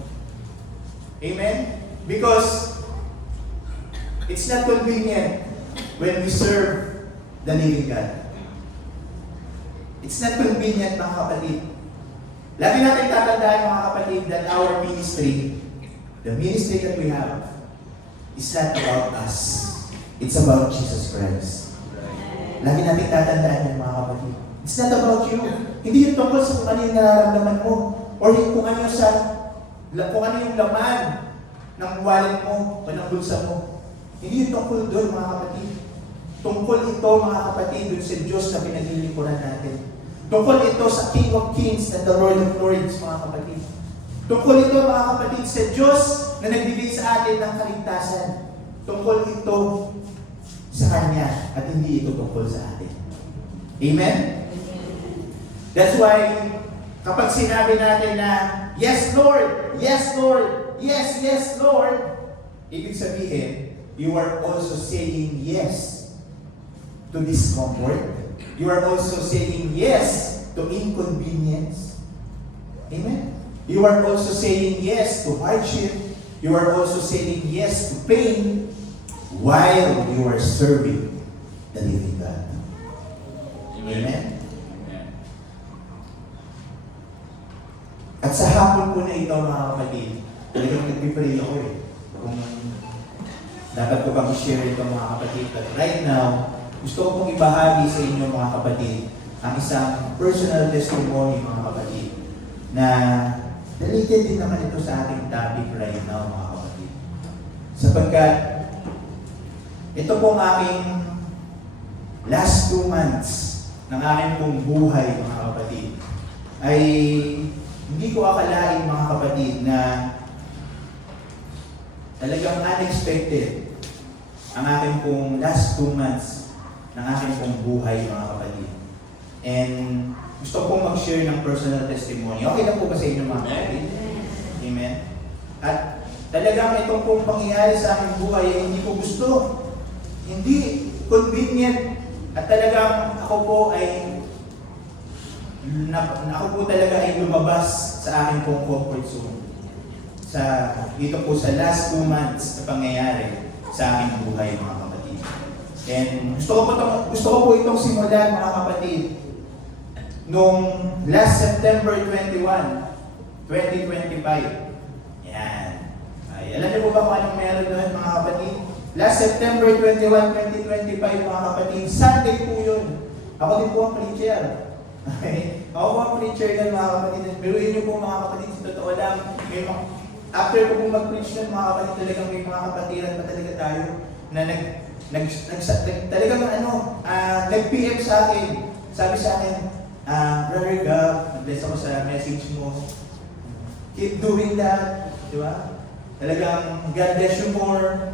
Amen? Because it's not convenient when we serve the living God. It's not convenient mga kapatid. Lagi natin tatandaan mga kapatid that our ministry, the ministry that we have, is not about us. It's about Jesus Christ. Lagi natin tatandaan yan mga kapatid. It's not about you. Hindi yung tungkol sa kung ano yung nararamdaman mo or kung ano yung laman ng wallet mo o ng bulsa mo. Hindi yung tungkol doon mga kapatid. Tungkol ito mga kapatid doon sa Diyos na pinaglilingkuran natin. Tungkol ito sa King of Kings and the Lord of Lords mga kapatid. Tungkol ito mga kapatid sa Diyos na nagbigay sa atin ng kaligtasan. Tungkol ito sa Kanya at hindi ito tungkol sa atin. Amen? That's why kapag sinabi natin na yes Lord, yes Lord, yes, yes Lord, ibig sabihin, you are also saying yes to discomfort. You are also saying yes to inconvenience. Amen? You are also saying yes to hardship. You are also saying yes to pain while you are serving the living God. Amen? At sa hapon po na ito mga kapatid, talagang nagpipray ako eh. Kung dapat ko bang i-share ito mga kapatid. But right now, gusto ko pong ibahagi sa inyo mga kapatid ang isang personal testimony mga kapatid na related din naman ito sa ating topic right now mga kapatid. Sapagkat ito pong aking last 2 months ng aking pong buhay mga kapatid ay hindi ko akalain mga kapatid na talagang unexpected ang aking pong last 2 months ng aking pong buhay mga kapatid. And gusto kong mag-share ng personal testimony. Okay lang po ba sa inyo mga kapatid? Amen? At talagang itong pong pangyayari sa aking buhay ay hindi ko gusto. Hindi convenient. At talagang ako po talaga ay lumabas sa aking pong comfort zone. Dito po sa last 2 months na pangyayari sa aking buhay mga kapatid. And gusto ko po itong simulan mga kapatid nung last September 21, 2025. Yan. Ay, alam niyo po ba kung anong meron doon mga kapatid? Last September 21, 2025 mga kapatid, Sunday po yun. Ako din po ang preacher. Okay? Ako po ang preacher nun mga kapatid. Biruin niyo po mga kapatid, sa totoo lang, after ko po mag-preach nun mga kapatid, talagang may mga kapatiran pa talaga tayo na nag-PM sa akin. Sabi sa akin, Brother Gab, nag-bless ako sa message mo. Keep doing that. Di ba? Talagang God bless you more.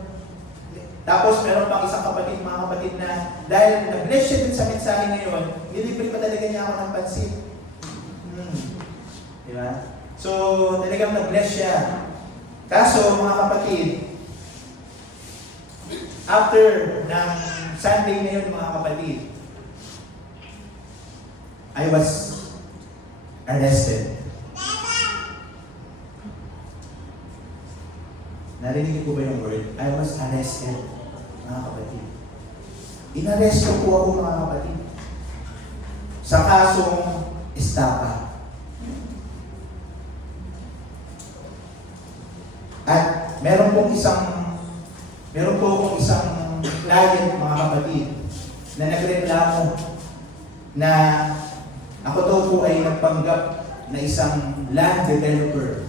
Tapos meron pang isang kapatid, mga kapatid na dahil nag-bless siya din sa mensahe ngayon, nilibre pa talaga niya ako ng pansit. Di ba? So, talagang nag-bless siya. Kaso, mga kapatid, after ng Sunday na yun, mga kapatid, I was arrested. Narinig niyo po ba yung word? I was arrested, mga kapatid. Inaresto po ako, mga kapatid. Sa kasong estafa. At meron po akong isang client, mga kapatid, na nagreklamo na ako daw po ay nagpanggap na isang land developer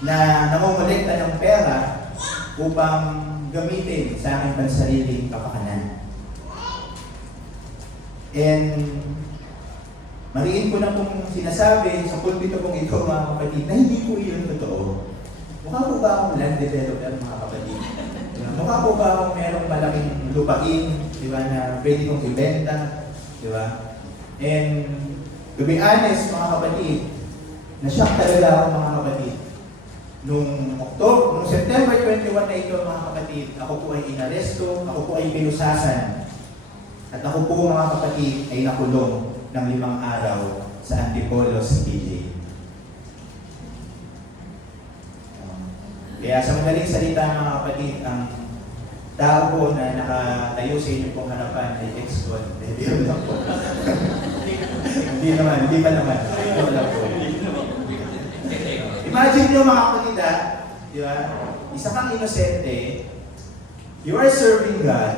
na namumulekta ng pera upang gamitin sa aking pansariling kapakanan. And mariin ko na pong sinasabi sa pulpito kong ito, mga kapatid, na hindi po iyon totoo. Mukha po ba akong land developer, mga kapatid? Mukha po ba akong merong malaking lupain, di ba, na pwede kong ibenta, di ba? And to be honest, mga kapatid, na-shock talaga ako, mga kapatid. Noong September 21 na ito, mga kapatid, ako po ay inaresto, ako po ay pinusasan. At ako po, mga kapatid, ay nakulong ng 5 araw sa Antipolos, PJ. Kaya sa madaling salita, mga kapatid, ang tao po na nakatayo sa inyo pong harapan ay ex-con. Hindi lang po. Hindi pa naman. Ito lang po. Imagine nyo, mga kapatid, di ba? Isa kang inosente, you are serving God,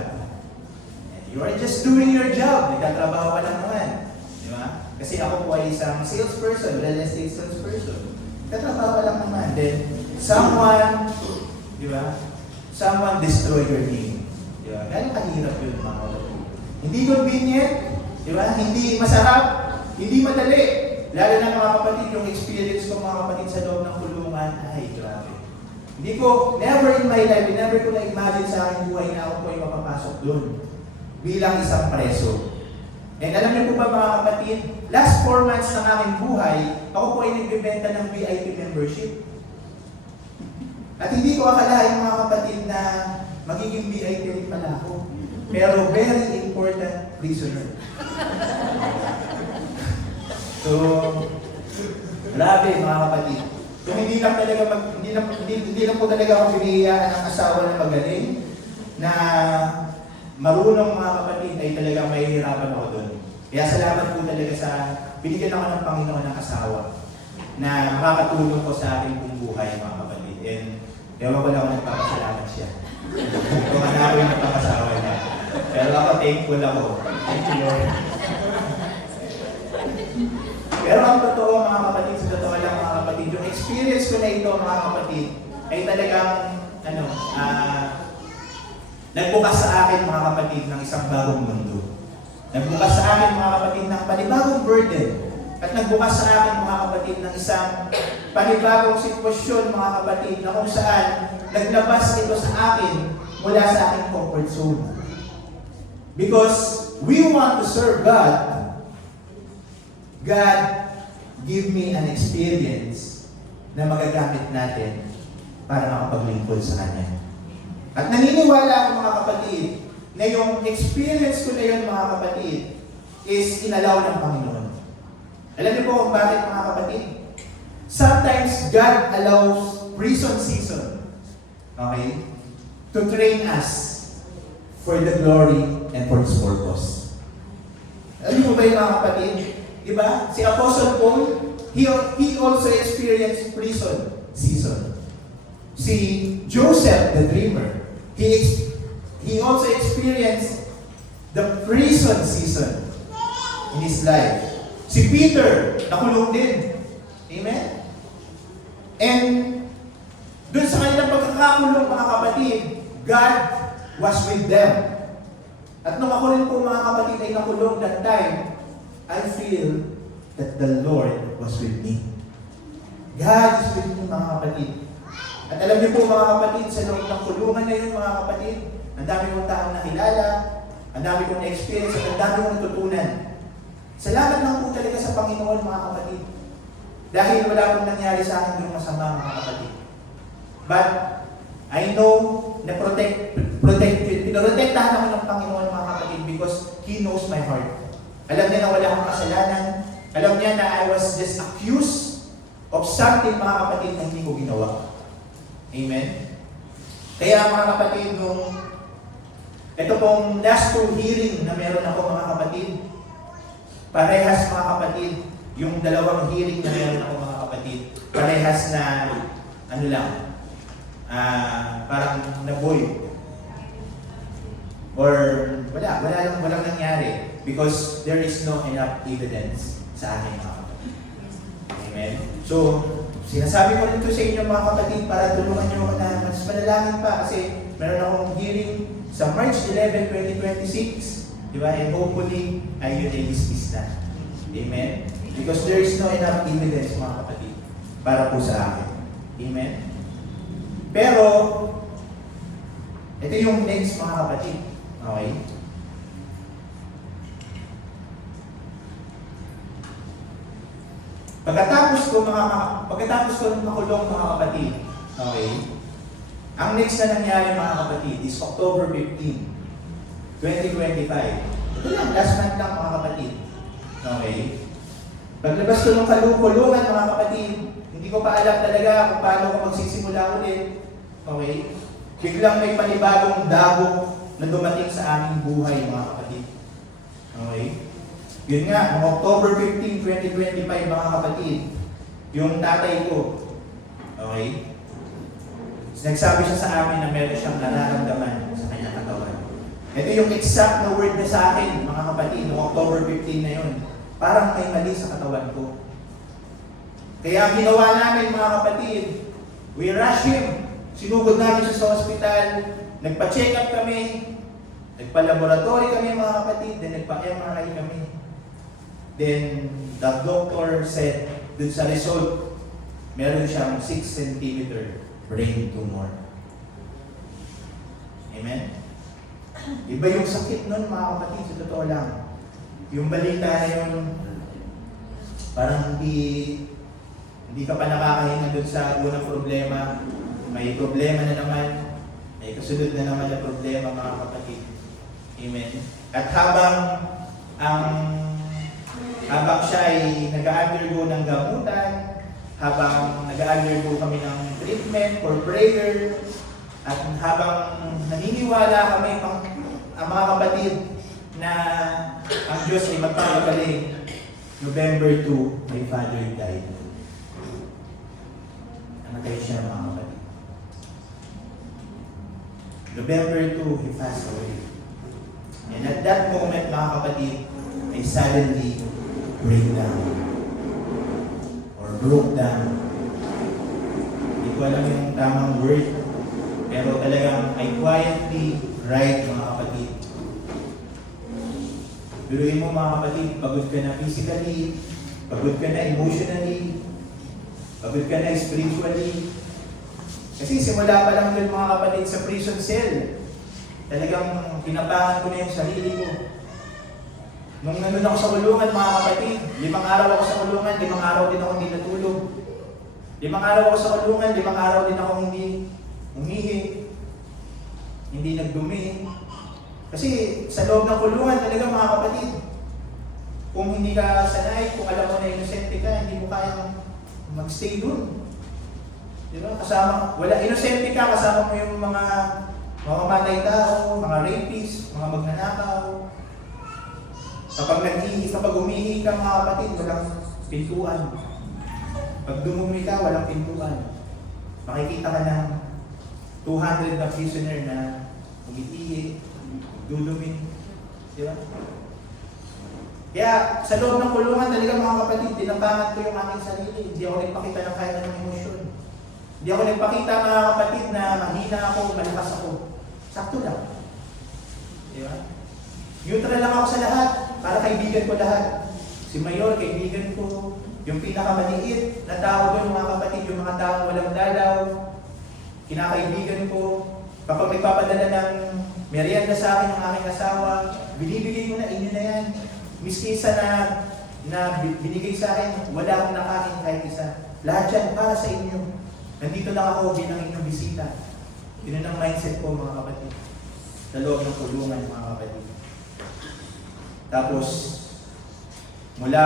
you are just doing your job, nagtatrabaho ka lang naman. Di ba? Kasi ako po ay isang salesperson, real estate salesperson. Nagtatrabaho ka lang naman. Then, someone, di ba? Someone destroy your name. Di ba? Gano'ng kahirap yun, mga kapatid. Hindi convenient, di ba? Hindi masarap, hindi madali. Lalo na, mga kapatid, yung experience ko, mga kapatid, sa loob ng kulungan, ay, grabe. Hindi ko, never in my life, never ko na-imagine sa aking buhay na ako po ay mapapasok doon bilang isang preso. And alam niyo po ba, mga kapatid, last 4 months ng aking buhay, ako po ay nagbibenta ng VIP membership. At hindi ko akalain, mga kapatid, na magiging VIP rin pala ako. Pero very important prisoner. So, grabe, mga kapatid. Kung hindi lang po talaga ako binihiyaan ng asawa na magaling, na marunong, mga kapatid, ay talagang mahihirapan ako doon. Kaya salamat po talaga sa binigyan ako ng Panginoon ng asawa na makakatulong ko sa aking pong buhay, mga kapatid. And ewan ko lang ako nagpapasalamat siya. Kung ano ako yung nagpapasawa niya. Pero ako thankful ako. Thank you, Lord. Pero ang totoo, mga kapatid, sa totoo lang, mga kapatid, yung experience ko na ito, mga kapatid, ay talagang, nagbukas sa akin, mga kapatid, ng isang bagong mundo. Nagbukas sa akin, mga kapatid, ng panibagong burden. At nagbukas sa akin, mga kapatid, ng isang panibagong sitwasyon, mga kapatid, na kung saan naglabas ito sa akin mula sa aking comfort zone. Because we want to serve God, God give me an experience na magagamit natin para makapaglingkod sa Kanya. At naniniwala ako, mga kapatid, na yung experience ko na yun, mga kapatid, is inalaw ng Panginoon. Alam niyo po kung bakit, mga kapatid? Sometimes God allows prison season, okay, to train us for the glory and for His purpose. Alam niyo ba yung, mga kapatid? Diba? Si Apostle Paul, he also experienced prison season. Si Joseph, the dreamer, he also experienced the prison season in his life. Si Peter, nakulong din. Amen? And dun sa kanilang pagkakakulong, mga kapatid, God was with them. At nung ako rin po, mga kapatid, ay nakulong that time, I feel that the Lord was with me. God is with me, mga kapatid. At alam niyo po mga kapatid, sa loob ng kulungan na yun mga kapatid, ang dami kong taong nakilala, ang dami kong na-experience, at ang dami kong natutunan. Salamat lang po talaga sa Panginoon mga kapatid. Dahil wala pong nangyari sa akin yung masama mga kapatid. But I know na pinoprotektahan ako ng Panginoon mga kapatid because He knows my heart. Alam niya na wala akong kasalanan. Alam niya na I was just accused of something mga kapatid na hindi ko ginawa. Amen? Kaya mga kapatid, ito pong last 2 hearing na meron ako mga kapatid, parehas mga kapatid, yung 2 hearing na meron ako mga kapatid, parehas na, ano lang, parang naboy. Or walang nangyari because there is no enough evidence sa akin mga kapatid. Amen? So, sinasabi ko nito sa inyo mga kapatid para tulungan nyo na mas manalangin pa kasi meron akong hearing sa March 11, 2026. Diba? And hopefully, ay yun ay dismiss na. Amen? Because there is no enough evidence mga kapatid para po sa akin. Amen? Pero, ito yung next mga kapatid. Okay? Pagkatapos ko ng makulong mga kapatid, okay? Ang next na nangyari mga kapatid is October 15, 2025. Ito lang, last month lang mga kapatid. Okay? Paglabas ko ng kulungan mga kapatid, hindi ko pa alam talaga kung paano ko magsisimula ulit. Okay? Biglang may panibagong dagok na dumating sa aming buhay mga kapatid. Okay? Yun nga, noong October 15, 2025 mga kapatid, yung tatay ko, okay, nagsabi siya sa amin na meron siyang nararamdaman sa kanyang katawan. Ito yung exact na word niya sa akin, mga kapatid, noong October 15 na yun. Parang may mali sa katawan ko. Kaya ang ginawa namin mga kapatid, we rush him. Sinugod namin siya sa hospital, nagpa-check up kami, nagpa-laboratory kami mga kapatid, then nagpa-MRI kami. Then, the doctor said, dun sa result, meron siyang 6 cm brain tumor. Amen? Iba yung sakit nun, mga kapatid, sa totoo lang. Yung balita na yun, parang hindi ka pa nakakahinga dun sa unang problema. May problema na naman, may kasunod na naman na problema, mga kapatid. Amen? At habang siya ay nag-undergo ng gamutan, habang nag-undergo kami ng treatment or prayer, at habang naniniwala kami mga kapatid na ang Diyos ay magpapagaling, November 2, my father died. Namatay siya mga kapatid. November 2, he passed away. And at that moment mga kapatid, I suddenly break down or broke down. Hindi ko alam yung tamang word, pero talagang I quietly cried mga kapatid. Biruin mo mga kapatid, pagod ka na physically, pagod ka na emotionally, pagod ka na spiritually. Kasi simula pa lang yun mga kapatid sa prison cell, talagang pinapangan ko na yung sarili ko. Nung nandun ako sa kulungan, mga kapatid, 5 araw ako sa kulungan, 5 araw din ako hindi natulog. 5 araw ako sa kulungan, 5 araw din ako hindi umihi, hindi nagdumi. Kasi sa loob ng kulungan talaga mga kapatid, kung hindi ka sanay, kung alam mo na inosente ka, hindi mo kayang magstay dun. Diba? Inosente ka, kasama mo yung mga matay tao, mga rapists, mga magnanakaw. Kapag umihi ka mga kapatid, walang pintuan. Pag dumumi ka, walang pintuan. Makikita ka ng 200 na prisoner na umitihi, dudumi. Di ba? Kaya sa loob ng kulungan talaga mga kapatid, tinambangan ko yung aking sarili. Hindi ako nagpakita ng kahit anong emosyon. Hindi ako nagpakita mga kapatid na mahina ako, malakas ako. Sakto lang. Di ba? Neutral lang ako sa lahat, para kaibigan ko lahat. Si Mayor, kaibigan ko. Yung pinakamaliit na tao doon, mga kapatid, yung mga taong walang dalaw, kinakaibigan ko. Kapag nagpapadala ng merienda sa akin ng aking asawa, binibigay ko na, inyo na yan. Miski isa na binigay sa akin, wala akong nakain kahit isa. Lahat yan para sa inyo. Nandito lang ako bilang inyong bisita. Yun ang mindset ko, mga kapatid. Sa loob ng kulungan, mga kapatid. Tapos, mula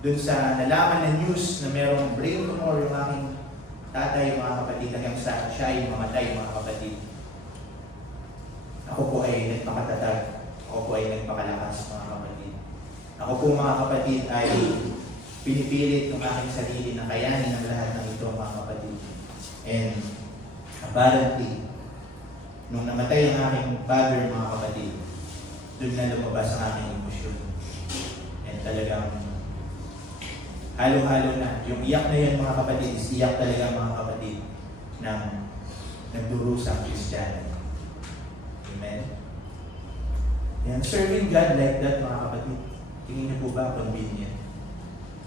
dun sa nalaman na news na merong brain tumor yung aking tatay, mga kapatid, hanggang sa siya ay mamatay, mga kapatid. Ako po ay nagpakatatag. Ako po ay nagpakalakas, mga kapatid. Ako po, mga kapatid, ay pinipilit ng aking sarili na kayanin ang lahat ng ito, mga kapatid. And apparently, nung namatay ang aking father, mga kapatid, doon na lumabas ang aking emosyon. And talagang halo-halo na. Yung iyak na yan, mga kapatid, is iyak talaga, mga kapatid, ng nagdurusang Kristiyano. Amen? And serving God like that, mga kapatid, tingin niyo po ba convenient?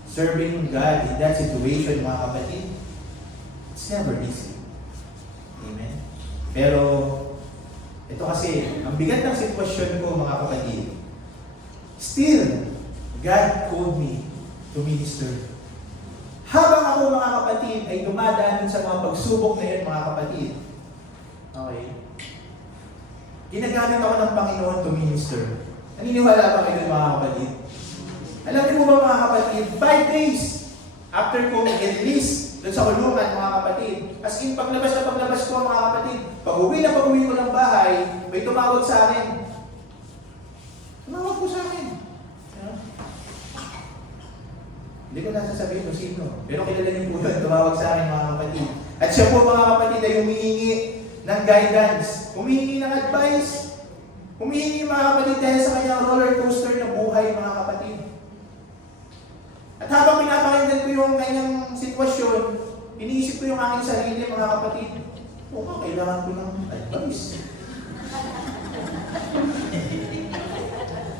Serving God in that situation, mga kapatid, it's never easy. Amen? Pero, ito kasi, ang bigat ng sitwasyon ko, mga kapatid, still, God called me to minister. Habang ako, mga kapatid, ay dumadaan sa mga pagsubok na yan, mga kapatid, okay, ginagamit ako ng Panginoon to minister. Naniniwala ba kayo, mga kapatid? Alam niyo ba, mga kapatid, 5 days after ko mag-release doon sa kulungan, mga kapatid, as in, paglabas ko, mga kapatid, pag-uwi ko ng bahay, may tumawag sa akin. Tumawag po sa akin. Hindi ko nasasabihin kung sino. Pero kilala niyo po yun, tumawag sa akin, mga kapatid. At siya po, mga kapatid, ay humihingi ng guidance, humihingi ng advice, humihingi, mga kapatid, dahil sa kanyang roller coaster na buhay, mga kapatid. At habang pinapakinggan ko yung kanyang sitwasyon, iniisip ko yung aking sarili, mga kapatid, kailangan ko ng advice.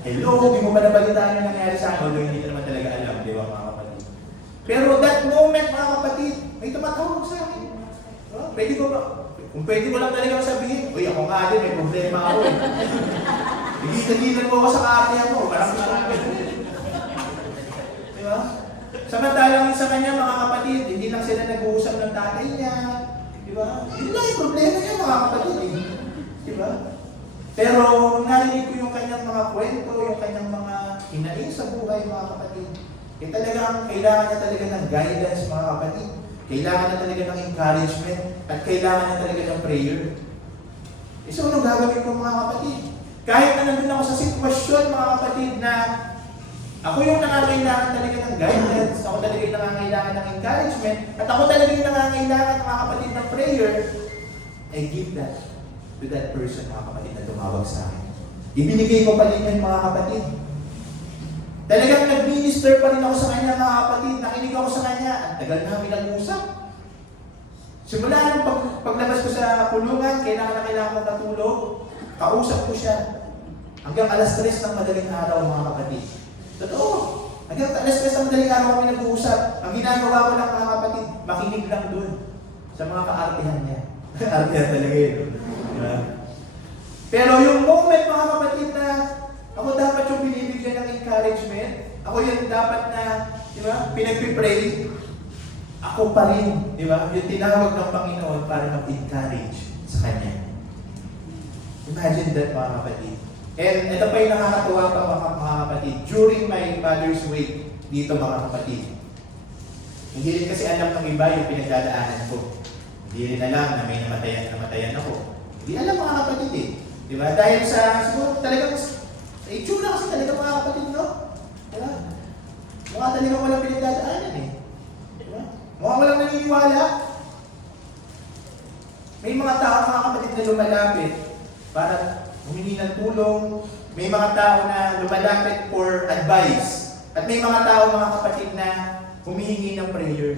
Hello, di mo ba nabalitaan yung nangyari sa akin? Although hindi ko naman talaga alam, di ba, mga kapatid? Pero that moment, mga kapatid, may tumatawag sa akin. Pwede ko ba? Kung pwede ko lang talaga sabihin, uy, ako nga din, may problema ako eh. Higit-higitan mo ako sa kaarte ako, parang gusto ko ganun. Di ba? Samantalang sa kanya, mga kapatid, hindi lang sila nag-uusap ng tatay niya. Di ba? Yun lang yung problema niya, mga kapatid eh. Di ba? Pero narinig ko yung kanyang mga kwento, yung kanyang mga hinaing sa buhay, mga kapatid. Talagang kailangan niya talaga ng guidance, mga kapatid. Kailangan niya talaga ng encouragement at kailangan niya talaga ng prayer. So, anong gagawin ko, mga kapatid? Kahit na nandun ako sa sitwasyon, mga kapatid, na ako yung nangangailangan talaga ng guidance, ako talaga yung nangangailangan ng encouragement, at ako talaga yung nangangailangan, mga kapatid, ng prayer, I give that to that person, mga kapatid, na tumawag sa akin. Ibinigay ko pa rin yan, mga kapatid. Talagang nag-minister pa rin ako sa kanya, mga kapatid. Nakinig ako sa kanya. Ang tagal namin nag-usap. Simula nung paglabas ko sa kulungan, kailangan ko matulog. Kausap ko siya. Hanggang alas 3 ng madaling araw, mga kapatid. Totoo. Hanggang alas 3 ng madaling araw kami nag-uusap. Ang ginagawa ko lang, mga kapatid, makinig lang dun sa mga kaartihan niya. Artihan talaga yun. Diba? Pero yung moment, mga kapatid, na ako dapat yung binibigyan ng encouragement. Ako yung dapat na, di ba, pinagpipray. Ako pa rin, di ba, yung tinawag ng Panginoon para mag-encourage sa Kanya. Imagine that, mga kapatid. And ito pa yung nakakatuwa pa, mga kapatid. During my Father's Week, dito, mga kapatid, hindi rin kasi alam ng iba yung pinagdadaanan ko. Hindi rin alam na may namatayan ako. Hindi alam, mga kapatid eh. Di ba? Dahil sa, siguro talagang, itsura kasi talaga, mga kapatid, no? Diba? Mukha talaga walang pinagdadaanan eh. Diba? Mukha walang naniniwala. May mga tao, mga kapatid, na lumalapit para humingi ng tulong. May mga tao na lumalapit for advice. At may mga tao, mga kapatid, na humihingi ng prayer.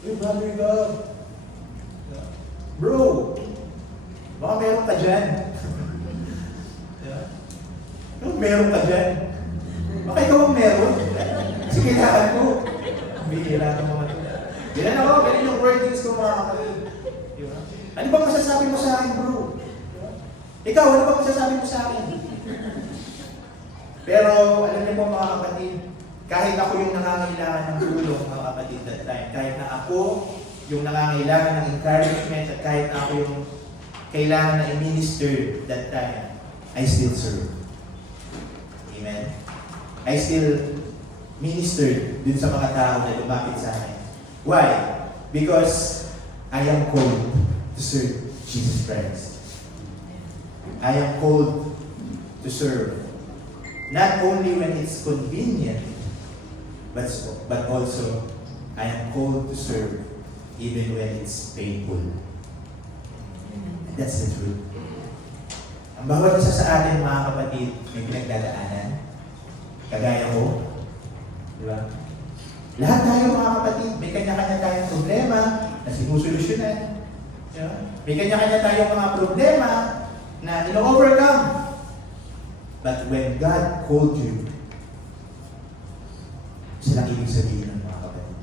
Hey, Brother God. Bro, baka meron ka dyan. Meron ka dyan. kailangan ko. Bihira ka mga ito. Ganyan ako, ganyan yung wordings ko mga kapatid. Di ba? Ano ba masasabi mo sa akin, bro? Ikaw, ano ba masasabi mo sa akin? Pero, alam niyo po mga kapatid, kahit ako yung nangangailangan ng tulong mga kapatid that time, kahit na ako yung nangangailangan ng encouragement at kahit na ako yung kailangan na i-minister that time, I still serve. Amen? I still ministered dun sa mga tao na lumapit sa akin. Why? Because I am called to serve Jesus Christ. I am called to serve. Not only when it's convenient, but also I am called to serve even when it's painful. And that's the truth. Ang bawat isa sa atin mga kapatid may pinagdadaanan. Kagaya ko. Di ba? Lahat tayo mga kapatid, may kanya-kanya tayong problema na sinusolusyonan. Di ba? May kanya-kanya tayong mga problema na ino-overcome. But when God called you, silang ibig sabihin ng mga kapatid,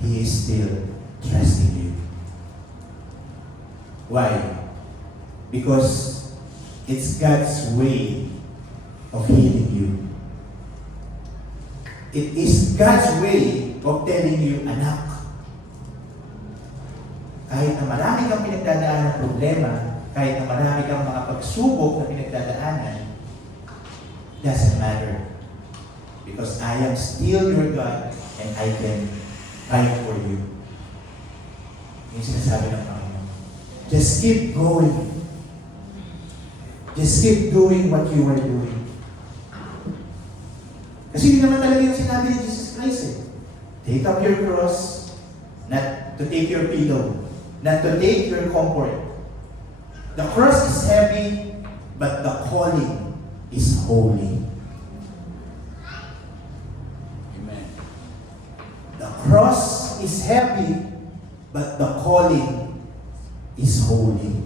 He is still trusting you. Why? Because it's God's way of healing you. It is God's way of telling you, anak, kahit na marami kang pinagdadaanan ng problema, kahit na marami kang mga pagsubok na pinagdadaanan, doesn't matter. Because I am still your God and I can fight for you. Yung sinasabi ng Panginoon. Just keep going. Just keep doing what you are doing. Kasi yun naman talaga yung sinabi ni Jesus Christ eh. Take up your cross, not to take your pillow, not to take your comfort. The cross is heavy, but the calling is holy. Amen. The cross is heavy, but the calling is holy.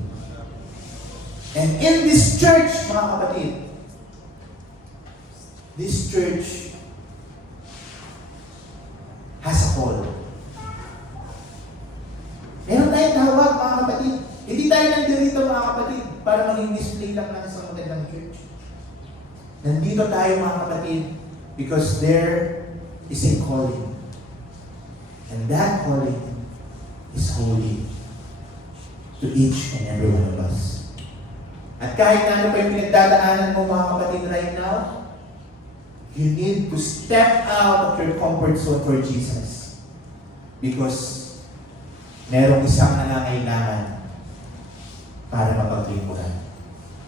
And in this church, mga kapatid, this church has a call. Meron tayong tawag, mga kapatid. Hindi tayo nandito, mga kapatid, para maging display lang natin sa magandang church. Nandito tayo, mga kapatid, because there is a calling. And that calling is holy to each and every one of us. At kahit na ano pa yung pinagdadaanan mo, mga kapatid, right now, you need to step out of your comfort zone for Jesus. Because merong isang nangangailangan para mapaglingkuran.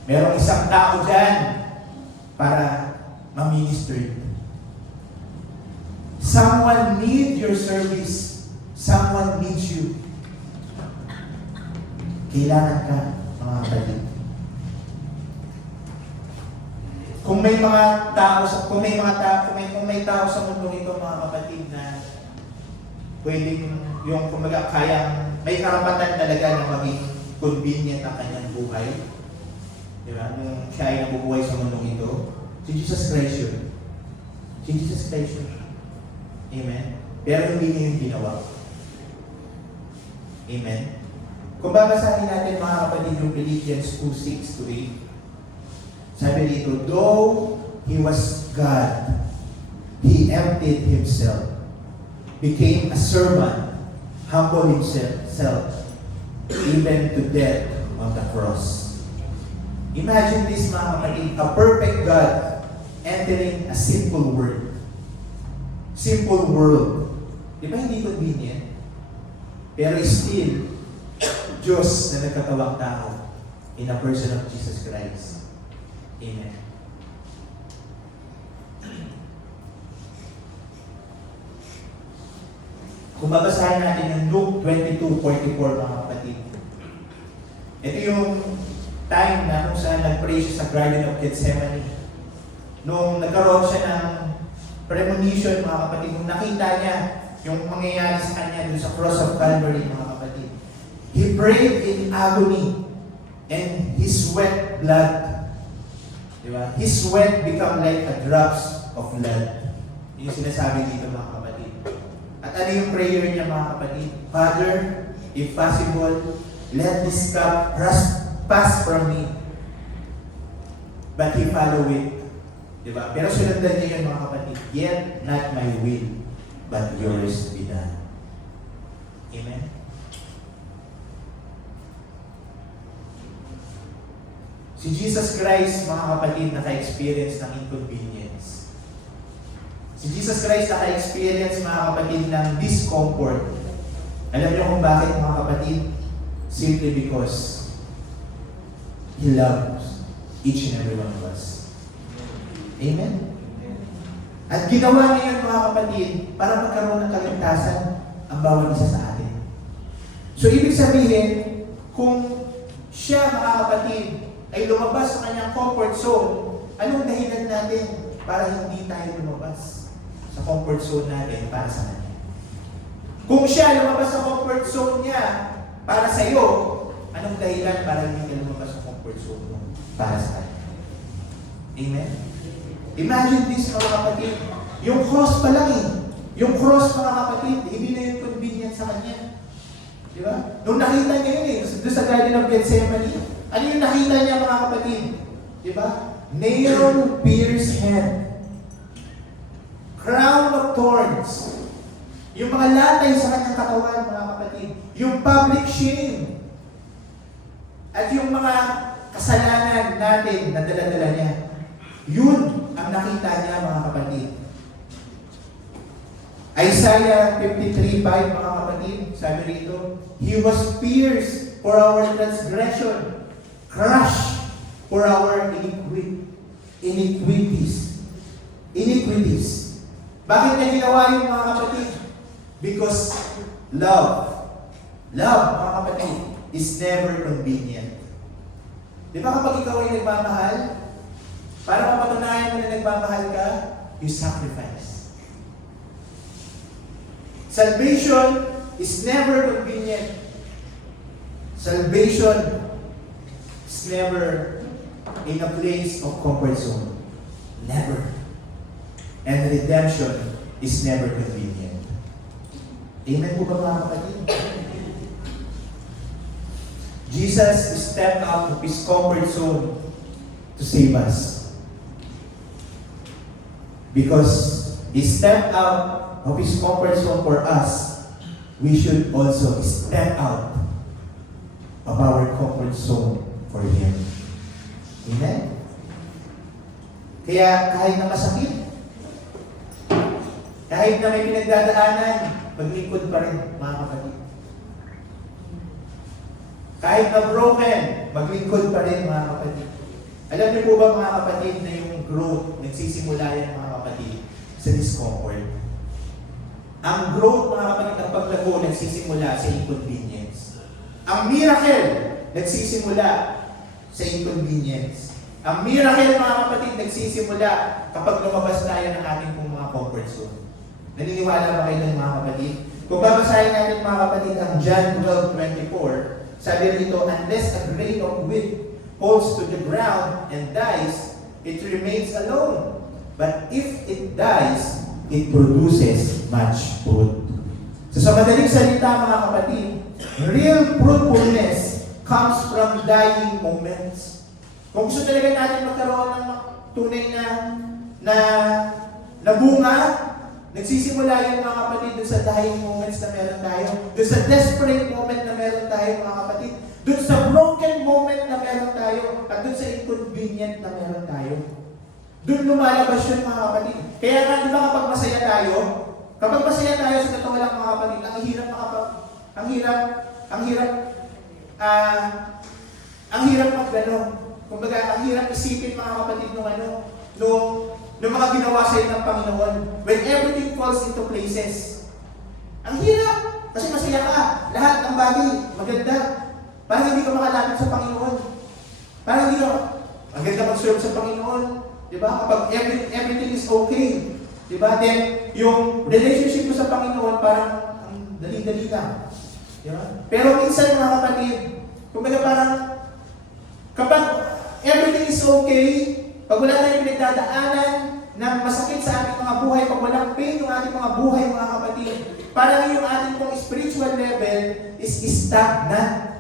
Merong isang tao dyan para ma-minister. Someone needs your service. Someone needs you. Kailangan ka, mga kapatid. Kung may mga tao sa kung may tao sa mundo ito, mga kapatid, na pwedeng yung kumbaga kayang may karapatan talaga na maging convenient ang kanyang buhay. Di ba? Nung siya ay nabubuhay sa mundong ito, si Jesus Christ yun. Si Jesus Christ yun. Amen? Pero hindi niya yung ginawa. Amen? Kung babasahin natin, mga kapatid, yung Philippians 2:6-8, sabi dito, though He was God, He emptied Himself, became a servant, humbled Himself, even to death on the cross. Imagine this, mga kapatid, a perfect God entering a simple world. Simple world. Di ba hindi convenient? Pero still, Diyos na nagkatawang tao in a person of Jesus Christ. Amen. Kung babasahin natin yung Luke 22:44, mga kapatid. Ito yung time na kung saan nag-pray siya sa Garden of Gethsemane. Nung nagkaroon siya ng premonition, mga kapatid, nung nakita niya yung mangyayari sa kanya dun sa cross of Calvary, mga kapatid. He prayed in agony and his sweat blood. Diba? His sweat become like a drops of blood. Yung sinasabi dito mga kapatid. At ano yung prayer niya mga kapatid? Father, if possible, let this cup pass from me. But he followed it. Diba? Pero sunundan niya yun mga kapatid. Yet not my will, but yours be done. Amen? Si Jesus Christ, mga kapatid, naka-experience ng inconvenience. Si Jesus Christ naka-experience, mga kapatid, ng discomfort. Alam niyo kung bakit, mga kapatid? Simply because He loves each and every one of us. Amen? At ginawa niya yun, mga kapatid, para magkaroon ng kaligtasan ang bawat isa sa atin. So, ibig sabihin, kung siya, mga kapatid, ay lumabas sa kanyang comfort zone, anong dahilan natin para hindi tayo lumabas sa comfort zone natin para sa kanya? Kung siya lumabas sa comfort zone niya para sa iyo, anong dahilan para hindi ka lumabas sa comfort zone mo para sa kanya? Amen? Imagine this, mga kapatid. Yung cross pa lang eh. Yung cross, mga kapatid, hindi na yung convenient sa kanya. Di ba? Nung nakita niya yun eh, doon sa Garden of Gethsemane, ano yung nakita niya, mga kapatid? Di ba? Nail pierced head. Crown of thorns. Yung mga latay sa kanyang katawan, mga kapatid. Yung public shame. At yung mga kasalanan natin na dala-dala niya. Yun ang nakita niya, mga kapatid. Isaiah 53:5, mga kapatid, sabi rito, He was pierced for our transgression, crushed for our iniquities. Bakit niya ginawa yun, mga kapatid? Because love, mga kapatid, is never convenient. Di ba kapag ikaw ay nagmamahal, para mapatunayan mo na nagmamahal ka, you sacrifice. Salvation is never convenient. Salvation is never in a place of comfort zone. Never. And redemption is never convenient. Amen po ba, mga kapatid? Jesus stepped out of His comfort zone to save us. Because He stepped out of His comfort zone for us, we should also step out of our comfort zone for Him. Amen? Kaya kahit na masakit, kahit na may pinagdadaanan, maglingkod pa rin, mga kapatid. Kahit na broken, maglingkod pa rin, mga kapatid. Alam niyo po ba, mga kapatid, na yung growth, nagsisimula yan, mga kapatid, sa discomfort. Ang growth, mga kapatid, ang paglago, nagsisimula sa inconvenience. Ang miracle, nagsisimula sa inconvenience. Ang miracle, mga kapatid, nagsisimula kapag lumabas tayo ng ating mga comfort zone. Naniniwala ba kayo ng mga kapatid? Kung babasahin natin, mga kapatid, ang John 12:24, sabi rito, unless a grain of wheat falls to the ground and dies, it remains alone. But if it dies, it produces much fruit. So sa madaling salita, mga kapatid, real fruitfulness comes from dying moments. Kung gusto talaga natin magkaroon ng tunay na bunga, nagsisimula yung, mga kapatid, doon sa dying moments na meron tayo, doon sa desperate moment na meron tayo, mga kapatid, doon sa broken moment na meron tayo, at doon sa inconvenient na meron tayo. Doon lumalabas yun, mga kapatid. Kaya nga, di ba kapag masaya tayo sa totoo lang, mga kapatid, ang hirap magano. Kumbaga, ang hirap isipin, mga kapatid, nung mga ginawa sa'yo ng Panginoon. When everything falls into places. Ang hirap! Kasi masaya ka. Lahat ng bagay, maganda. Parang hindi ka makalapit sa Panginoon. Parang hindi ka, maganda mag-serve sa Panginoon. Diba? Kapag everything is okay. Diba? Then, yung relationship mo sa Panginoon, parang ang dali-dali lang. Diba? Pero minsan, mga kapatid, kumbaga parang, kapag everything is okay, pag wala tayong pinagdadaanan, na masakit sa ating mga buhay, pag walang pain yung ating mga buhay, mga kapatid, parang yung ating pong spiritual level is stagnant.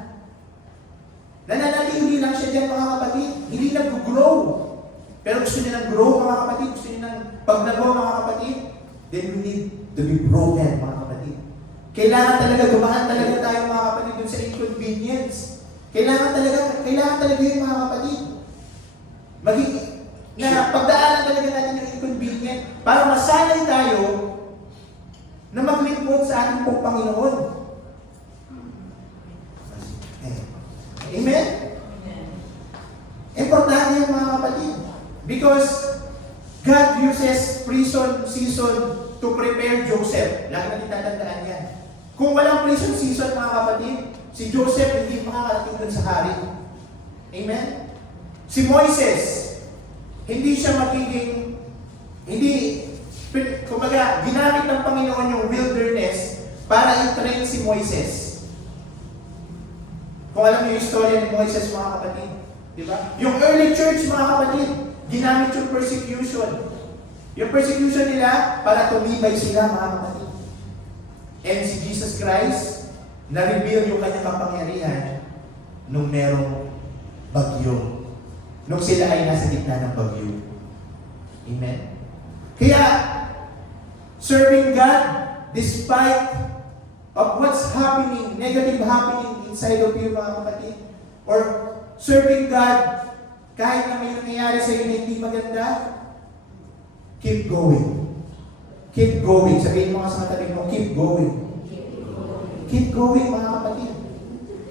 Nananatili lang siya dyan, mga kapatid. Hindi nag-grow. Pero gusto niya ng grow, mga kapatid. Gusto niya ng pag-grow, mga kapatid. Then we need to be broken, mga kapatid. Kailangan talaga, dumaan talaga tayo, mga kapatid, dun sa inconvenience. Kailangan talaga yun, mga kapatid. Pagdaanan talaga natin yung inconvenient para masanay tayo na maglingkod sa ating pong Panginoon. Amen? Importante yan, mga kapatid. Because God uses prison season to prepare Joseph. Lagi natin tatandaan yan. Kung walang prison season, mga kapatid, si Joseph hindi makakarating dun sa hari. Amen? Si Moises, hindi siya magiging, kumbaga, ginamit ng Panginoon yung wilderness para i-train si Moises. Kung alam niyo yung story ni Moises, mga kapatid, di ba? Yung early church, mga kapatid, ginamit yung persecution. Yung persecution nila para tumibay sila, mga kapatid. And si Jesus Christ, na-reveal yung kanyang kapangyarihan nung merong bagyo. Nung sila ay nasa gitna ng bagyo. Amen? Kaya, serving God, despite of what's happening, negative happening inside of you, mga kapatid, or serving God, kahit na may nangyayari sa iyo na hindi maganda, keep going. Keep going. Sabihin mo nga sa katabi mo, keep going. Keep going, mga kapatid.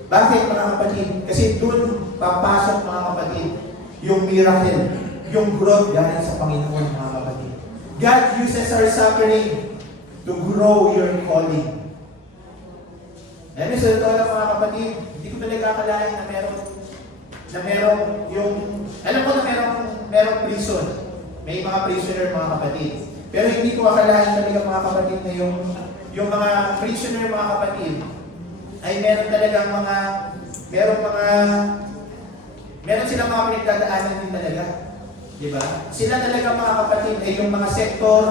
Bakit, mga kapatid? Kasi doon papasok, mga kapatid, yung miracle, yung growth galing sa Panginoon, mga kapatid. God uses our suffering to grow your calling. Alam mo, sa totoo lang, mga kapatid, hindi ko talaga akalain na merong yung, alam ko na merong prison. May mga prisoner, mga kapatid. Pero hindi ko akalain talaga, mga kapatid, na yung mga prisoner, mga kapatid, ay meron talagang meron silang mga pinagdadaanan din talaga. Di ba? Sila talaga, mga kapatid, ay yung mga sektor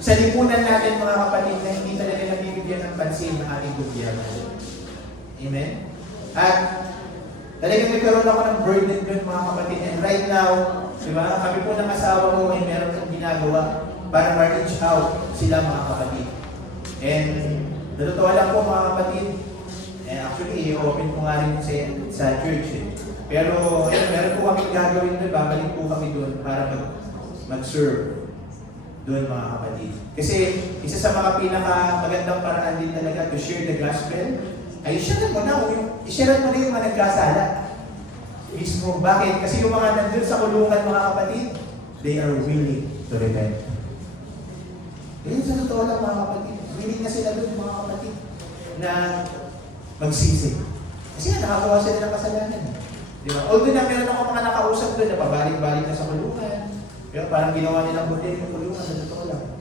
sa lipunan natin, mga kapatid, na hindi talaga nabibigyan ng pansin ng ating gobyerno. Amen? At talagang nagkaroon ako ng burden doon, mga kapatid. And right now, di ba, kami po ng asawa ko ay meron ng ginagawa para ma-reach out sila, mga kapatid. And totoo lang po, mga kapatid, actually, i-open ko nga rin sa church. Pero meron po kami gagawin doon, babalik po kami doon para mag-serve doon, mga kapatid. Kasi isa sa mga pinakamagandang paraan din talaga to share the gospel, ay i-share mo na yung mga nagkasala. Mismo. Bakit? Kasi yung mga nandun sa kulungan, mga kapatid, they are willing to repent. Kaya sa totoo lang, mga kapatid, willing na sila doon, mga kapatid, na magsisi. Kasi nakagawa sila ng kasalanan. Di ba? Although na meron ako mga nakausap doon na pabalik-balik na sa kulungan, pero parang ginawa nilang buti yung kulungan, sa totoo lang.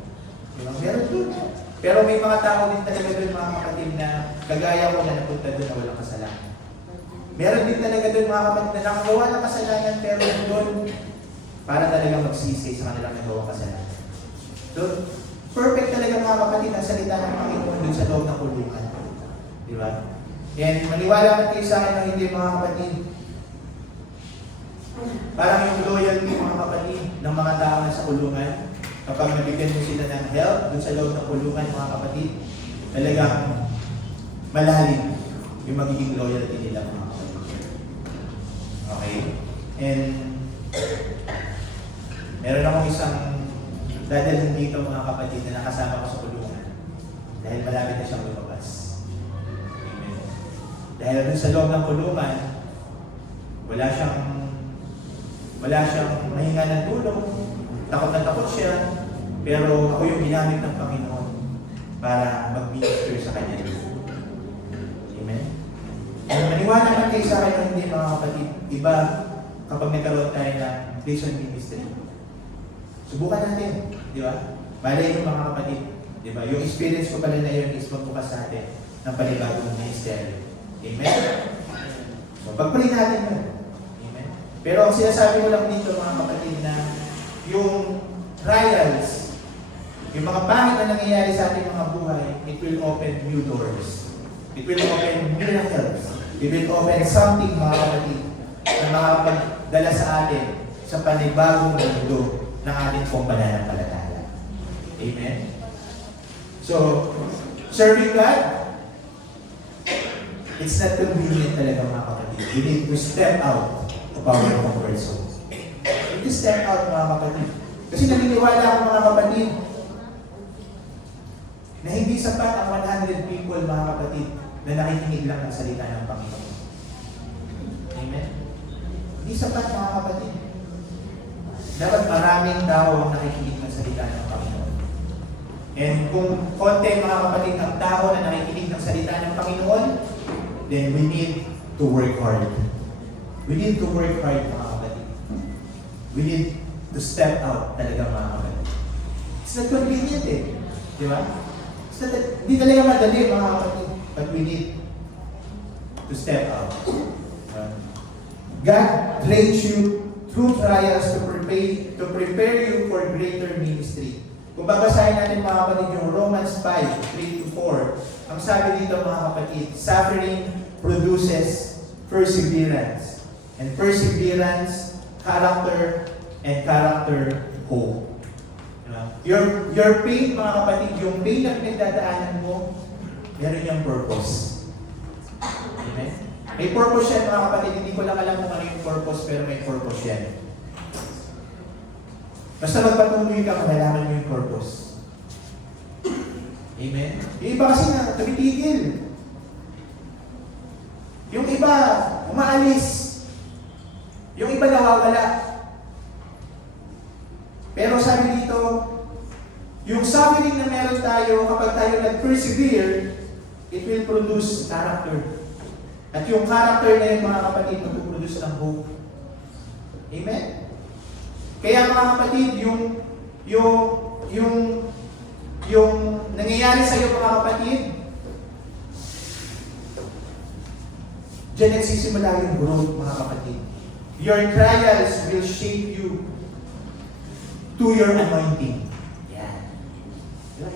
Di ba? Meron doon. Pero may mga tao din talaga doon, mga kapatid, na kagaya ko na napunta doon na walang kasalanan. Meron din talaga doon, mga kapatid, na nakagawa ng kasalanan, pero doon para talaga magsisi sa kanilang nagawang kasalanan. Doon, perfect talaga, mga kapatid, ang salita ng Panginoon doon sa loob ng kulungan. Di ba? And maniwala man kayo sa akin ng hindi, mga kapatid. Parang yung loyalty, mga kapatid, ng mga tao na sa kulungan, kapag nabigyan mo sila ng help doon sa loob ng kulungan, mga kapatid, talagang malalim yung magiging loyalty nila, mga kapatid. Okay? And meron akong isang dadalhin dito, mga kapatid, na nakasama ko sa kulungan dahil malapit na siyang lumabas. Amen. Dahil dun sa loob ng kulungan, wala siyang mahinga ng tulong, takot na takot siya, pero ako yung ginamit ng Panginoon para mag-minister sa kanya. Amen? And maniwala naman kayo sa akin, hindi, mga kapatid, iba kapag nagkaroon tayo ng prison ministry. Subukan natin, di ba? Malay yung mga kapatid, di ba? Yung experience ko pala na yun is magbukas sa atin ng panibagong ministry. Amen? So, pag-pray natin yun. Amen? Pero ang sinasabi ko lang dito, mga kapatid, na yung trials, yung mga pangit na nangyayari sa ating mga buhay, it will open new doors. It will open miracles. It will open something, mga kapatid, na makapagdala sa atin sa panibagong mundo ng ating pong pananampalataya. Amen? So, serving God, it's not convenient talaga, mga kapatid. We need to step out of our comfort zone. We need to step out, mga kapatid. Kasi naniniwala ako, mga kapatid, na hindi sapat ang 100 people, mga kapatid, na nakikinig lang ng salita ng Panginoon. Amen? Hindi sapat, mga kapatid. Dapat maraming tao ang nakikinig ng salita ng Panginoon. And kung konti, mga kapatid, ang tao na nakikinig ng salita ng Panginoon, then we need to work hard. We need to work hard, mga kapatid. We need to step out talaga, mga kapatid. It's not convenient eh. Di ba? Hindi talaga madali, mga kapatid. But we need to step out. God trains you through trials to prepare you for greater ministry. Kung babasahin natin, mga kapatid, yung Romans 5:3-4, ang sabi dito, mga kapatid, suffering produces perseverance. And perseverance, character, and character, hope. Your pain, mga kapatid, yung pain na pinagdadaanan mo, meron yung purpose. Amen? May purpose yan, mga kapatid. Hindi ko lang alam kung ano yung purpose, pero may purpose yan. Basta magpatuloy ka, malalaman mo yung purpose. Amen? Yung iba kasi na tumitigil. Yung iba, umaalis. Yung iba nawawala. Pero sabi dito, yung suffering na meron tayo, kapag tayo nag-persevere, it will produce character. At yung character na yun, mga kapatid, mag-produce ng hope. Amen? Kaya, mga kapatid, yung nangyayari sa iyo, mga kapatid, diyan nagsisimula yung growth, mga kapatid. Your trials will shape you to your anointing.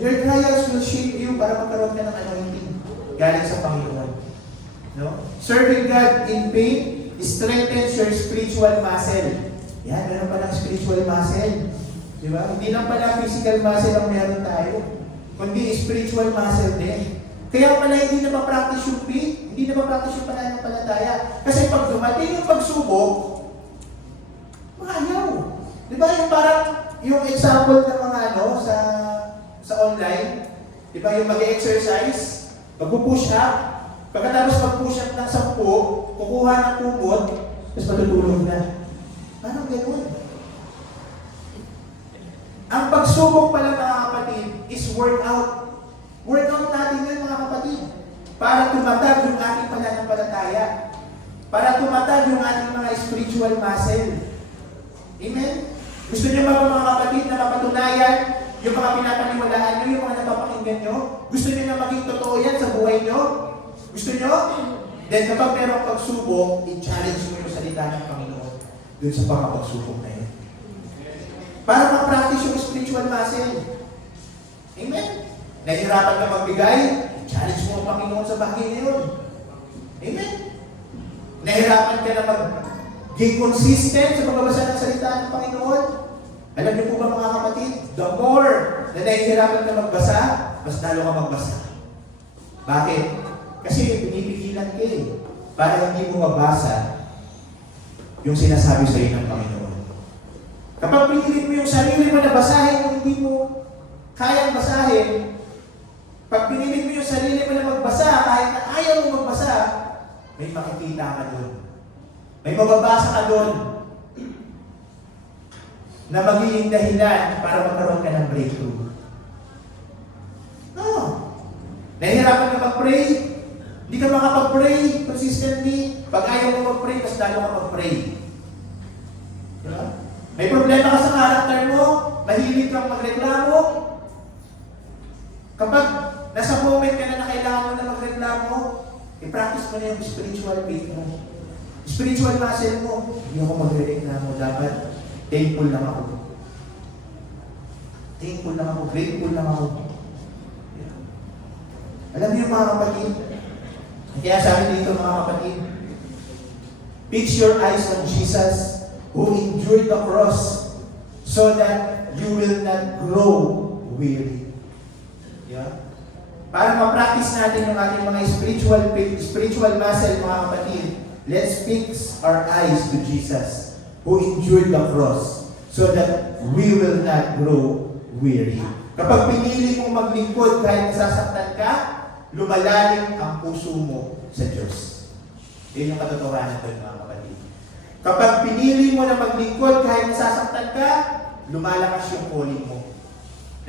Your trials will shape you para magkaroon ka ng anointing galing sa Panginoon. No? Serving God in pain strengthens your spiritual muscle. Yan, meron palang spiritual muscle. Di ba? Hindi lang pala physical muscle ang meron tayo, kundi spiritual muscle din. Kaya pala hindi na ma-practice yung faith, hindi na ma-practice yung pananampalataya. Kasi pag dumating yung pagsubok, maayaw. Di ba? Yung parang, yung example ng mga sa online, di ba yung mag-exercise, mag-push up, pagkatapos mag-push up ng 10, kukuha ng kumot, tapos matutulog na. Parang gano'n. Ang pagsubok pala, mga kapatid, is workout. Workout natin yun, mga kapatid, para tumatag yung ating pananampalataya, para tumatag yung ating mga spiritual muscle. Amen? Gusto niyo ba, mga kapatid, na mapatunayan yung mga pinapaniwalaan nyo, yung mga napapakinggan nyo? Gusto niyo na maging totoo yan sa buhay nyo? Gusto nyo? Then kapag merong pagsubok, i-challenge mo yung salita ng Panginoon dun sa mga pagsubok na yun. Para ma-practice yung spiritual muscle. Amen? Nahihirapan ka magbigay, i-challenge mo ang Panginoon sa bagay na yun. Amen? Nahihirapan ka na mag-gain consistent sa pagbabasa ng salita ng Panginoon. Alam niyo po ba, mga kapatid, the more na nahihirapan ka magbasa, mas lalo ka magbasa. Bakit? Kasi pinipigilan ka para hindi mo mabasa yung sinasabi sa iyo ng Panginoon. Kapag pinilit mo yung sarili mo na basahin kung hindi mo kayang basahin, pag pinilit mo yung sarili mo na magbasa, kahit na ayaw mo magbasa, may makikita ka doon. May mababasa ka doon na magiging dahilan para magkaroon ka ng breakthrough. No. Nahihirapan ka mag-pray, hindi ka makapag-pray consistently. Pag ayaw mo mag-pray, mas lalo ka mag-pray. Diba? May problema ka sa karakter mo, mahilig kang magreklamo. Kapag nasa moment ka na kailangan mo na magreklamo, i-practice mo na yung spiritual faith mo. Spiritual muscle mo, hindi ako magreklamo, dapat thankful lang ako. thankful lang ako, grateful lang ako. Alam niyo mga kapatid, kaya sabi dito mga kapatid, fix your eyes on Jesus who endured the cross so that you will not grow weary. Yeah? Para ma-practice natin yung ating mga spiritual muscle mga kapatid, let's fix our eyes to Jesus who endured the cross so that we will not grow weary. Kapag pinili mong maglingkod kahit nasasaktan ka, lumalalim ang puso mo sa Diyos. Yun yung katotohanan doon mga kapatid. Kapag pinili mo na maglingkod kahit nasasaktan ka, lumalakas yung calling mo.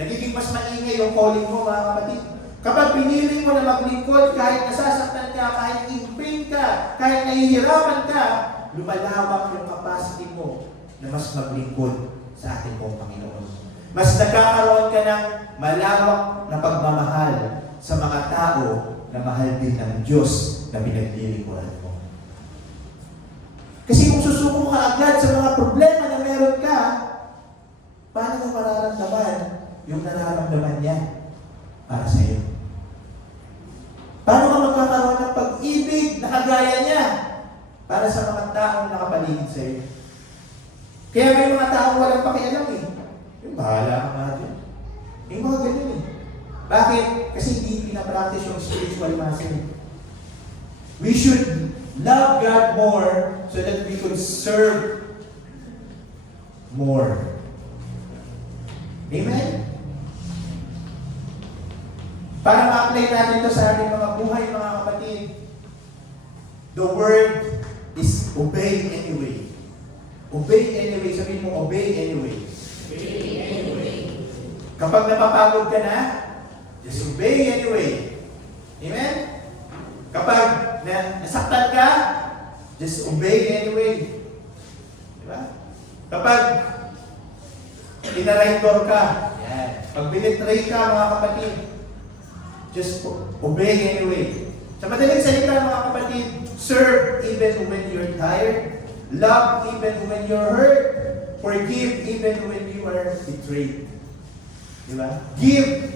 Nagiging mas maingay yung calling mo mga kapatid. Kapag pinili mo na maglingkod kahit nasasaktan ka, kahit in pain ka, kahit nahihirapan ka, lumalawak yung capacity mo na mas maglingkod sa ating pong Panginoon. Mas nagkakaroon ka ng malawak na pagmamahal sa mga tao na mahal din ng Diyos na pinaglilingkuran mo. Kasi kung susuko ka agad sa mga problema na meron ka, paano mo mararamdaman yung nararamdaman niya para sa iyo? Paano ka magkakaroon ng pag-ibig na kagaya niya para sa mga taong nakapaligid sa iyo? Kaya may mga taong walang pakialam eh. Yung bahala ka nga dyan. Yung mga ganyan eh. Bakit? Kasi hindi pinapractice yung spiritual muscle. We should love God more so that we could serve more. Amen? Para ma-apply natin ito sa ating mga buhay, mga kapatid, the word is obey anyway. Obey anyway. Sabihin mo, obey anyway. Obey anyway. Kapag napapagod ka na, just obey anyway. Amen? Kapag nasaktan ka, just obey anyway. Diba? Kapag tinaraitor ka, yan. Pag binitray ka, mga kapatid, just obey anyway. Sa madaling salita, mga kapatid, serve even when you're tired, love even when you're hurt, forgive even when you are betrayed. Diba? Give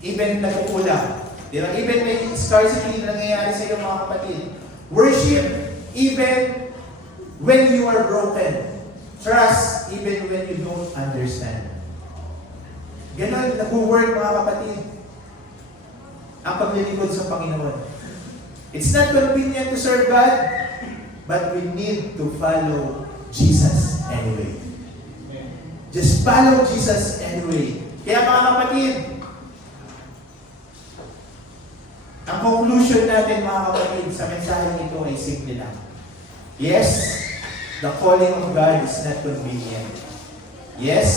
even nagkukulang. Diba? Even may scarcity na nangyayari sa iyo mga kapatid. Worship even when you are broken. Trust even when you don't understand. Ganon nag-work mga kapatid ang paglilingkod sa Panginoon. It's not convenient to serve God, but we need to follow Jesus anyway. Just follow Jesus anyway. Kaya mga kapatid, ang conclusion natin mga kapatid sa mensahe nito ay simple lang. Yes, the calling of God is not convenient. Yes,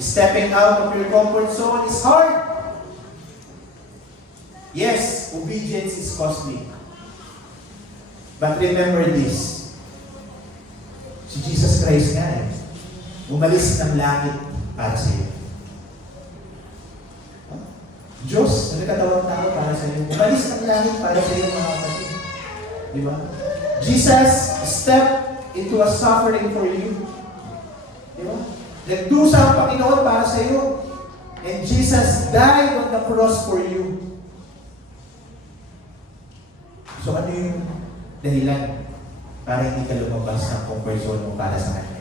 stepping out of your comfort zone is hard. Yes, obedience is costly. But remember this, si Jesus Christ nga umalis ng langit para sa iyo. Diyos, nagkatawang tao para sa iyo. Umalis ng langit para sa iyo mga kapatid. Di ba? Jesus stepped into a suffering for you. Di ba? Nagdusa ang Panginoon para sa iyo. And Jesus died on the cross for you. So ano yung dahilan para hindi ka lumabas ng comfort zone mo para sa Kanya?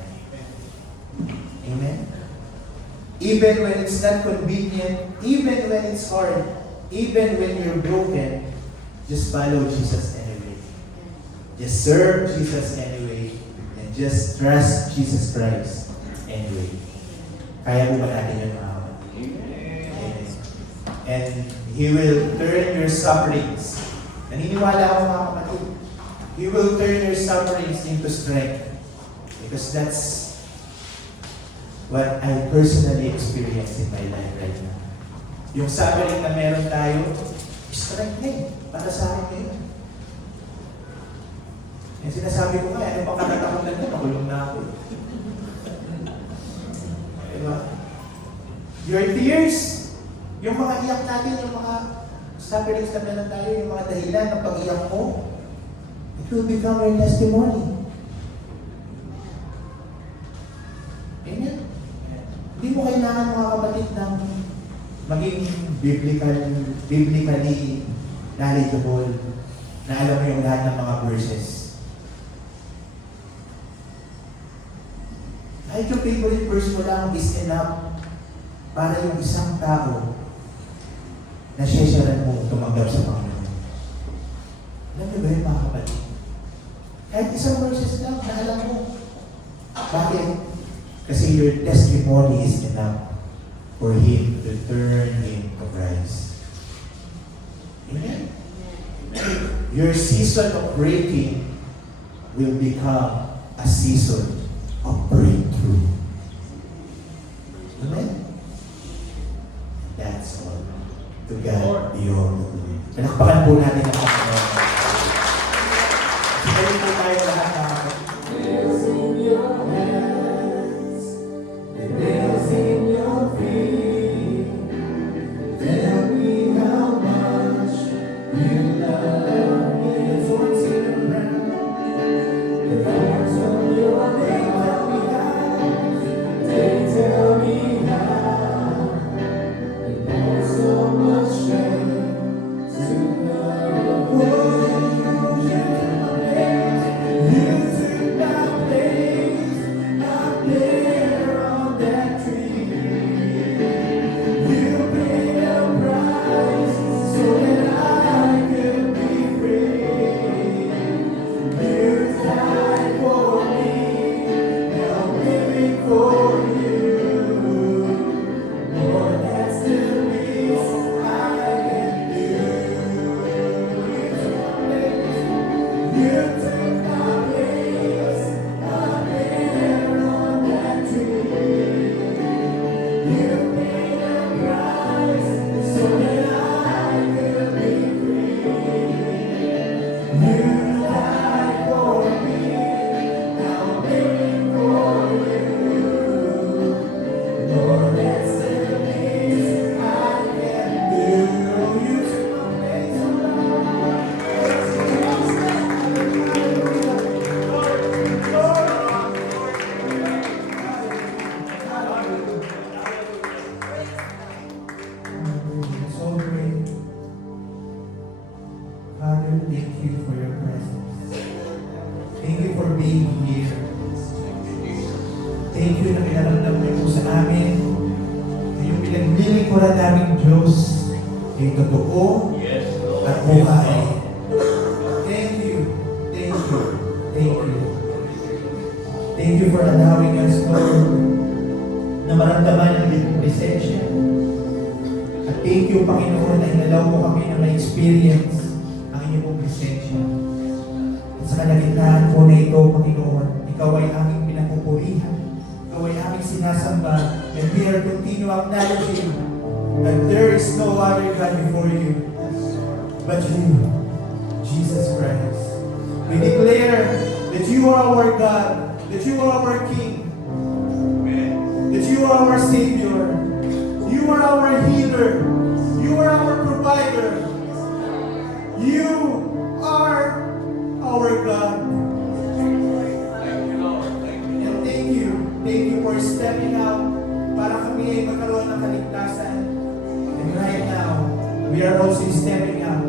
Amen? Even when it's not convenient, even when it's hard, even when you're broken, just follow Jesus anyway. Just serve Jesus anyway. And just trust Jesus Christ anyway. Kaya po ba natin yun mga kapatid? Amen. And He will turn your sufferings. Naniniwala ako mga kapatid. He will turn your sufferings into strength. Because that's what I personally experience in my life right now. Yung suffering na meron tayo, strength na para sa akin ngayon. Yung sinasabi ko nga, ano pa katatakutan ko, nakulong na ako. Diba? Your tears, yung mga iyak natin, yung mga sufferings na meron tayo, yung mga dahilan ng pag-iyak mo, it will become your testimony. Amen? maging biblically knowledgeable, na alam mo yung lahat ng mga verses. Kahit yung favorite verse mo lang is enough para yung isang tao na siya mo tumanggap sa Panginoon. Alam niyo ba yun, mga kapatid? Kahit isang verses lang na alam mo. Bakit? Kasi your testimony is enough for Him to turn him to Christ. Amen? Your season of breaking will become a season of breakthrough. Amen? That's all. To God be all the glory. Palakpakan po natin ang Panginoon. Sigayin po tayo lahat ng Nails in your hands, the nails in your feet. Tell me how much you love me. The thorns in your crown, the thorns on your neck. They tell me how. It brought so much strength to love. You took my place up there on that tree. You paid a price so that I could be free. You died for me, now I'm living for you. Lord, that's the least I can do. You took my place up there on that tree. You paid a price so that I could be free. You died for me, now I'm living for you. Lord, that's the least I can do. You took my place on so great. Father, thank you for your presence. Thank you for being here. Thank you na pinaramdam mo po sa amin na yung pinaglilingkuran namin Diyos ay totoo at buhay. Thank you. Thank you. Thank you. Thank you for allowing us, Lord, na maramdaman ang iyong presensya. At thank you, Panginoon, na inalaw mo kami na ma-experience ang iyong presensya. At sa kalagitnaan po na ito, Panginoon, ikaw ay aming pinagpupurihan. Ikaw ay aming sinasamba. And we are continue acknowledging that there is no other God before you but you, Jesus Christ. We declare that you are our God, that you are our King, that you are our Savior, you are our healer, you are our provider, you are our God. And thank you for stepping out para kami ay magkaroon ng kaligtasan. And right now, we are also stepping out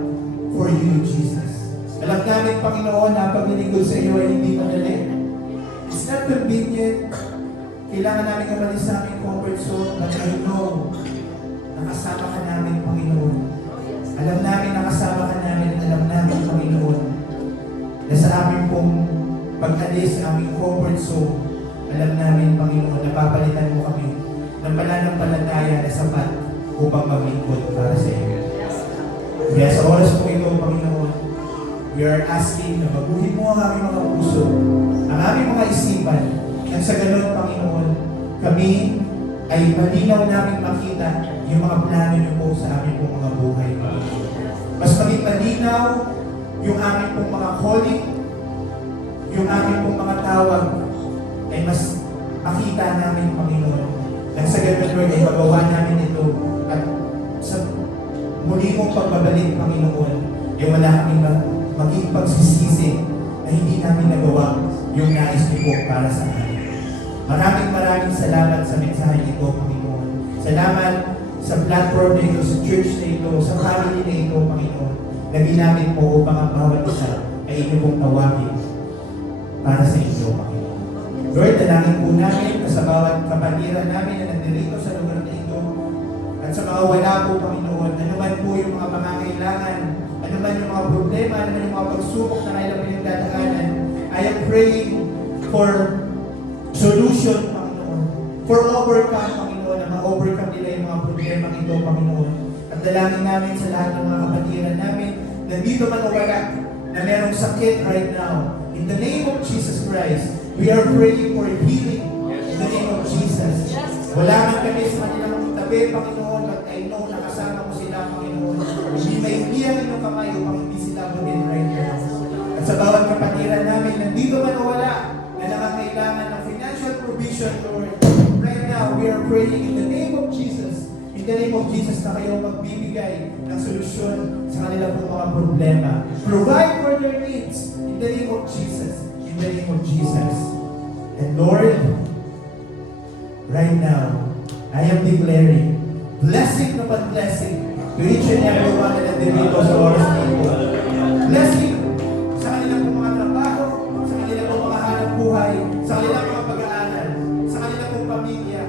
for you, Jesus. Alam namin, Panginoon, na paglilingkod sa iyo ay hindi madali. It's not convenient. Kailangan namin umalis sa aming comfort zone, but I know, nakasama ka namin, Panginoon. Alam namin, nakasama ka namin, at alam namin, Panginoon, na sa aming pong pag-alis sa aming comfort zone, alam namin, Panginoon, napapalitan mo kami ng pananampalataya na sapat upang maglingkod para sa iyo. Kaya sa oras po ito, Panginoon, we are asking na mabuhin mo ang aming mga puso, ang aming mga isipan, at sa ganun, Panginoon, kami ay malinaw namin makita yung mga plano niyo po sa aming pong mga buhay. Mas maging malinaw yung aming pong mga calling, yung aming pong mga tawag, ay mas makita namin, Panginoon. At sa ganun, Lord, ay magawa namin ito. At sa muli mong pagbabalik, Panginoon, ay wala kaming maging pagsisisi na hindi namin nagawa yung nais niyo po para sa amin. Maraming salamat sa mensahe ito, Panginoon. Salamat sa platform na ito, sa church na ito, sa family na ito, Panginoon, na ginamit mo upang ang bawat isa ay inyo pong tawagin para sa inyo, Panginoon. Lord, dalangin po namin na sa bawat kapatiran namin na nandito sa lugar na ito at sa mga wala po, Panginoon, ano man po yung mga pangangailangan, ano man yung mga problema, ano man yung mga pagsubok na kailang pinagdadaanan, I am praying for solution, Panginoon, for overcome, Panginoon, na ma-overcome nila yung mga problema ito, Panginoon. At dalangin namin sa lahat ng mga kapatiran namin, nandito man o wala, na merong sakit right now. In the name of Jesus Christ, we are praying for healing. In the name of Jesus. Wala man kami sa kanilang tabi, Panginoon, but I know na kasama mo sila, Panginoon. Hindi may inyong kamay upang hindi sila bunin right now. At sa bawat kapatiran namin, nandito man o wala, na nakakailangan ng financial provision, Lord. Right now, we are praying in the name of Jesus. In the name of Jesus na kayo magbibigay ng solusyon sa kanilang mga problema. Provide for their needs. In the name of Jesus. In the name of Jesus. And Lord, right now, I am declaring blessing upon blessing to each and every one na nandito sa oras na ito. Blessing sa kanilang mga trabaho, sa kanilang mga hanap buhay, sa kanilang mga pag-aaral, sa kanilang pamilya.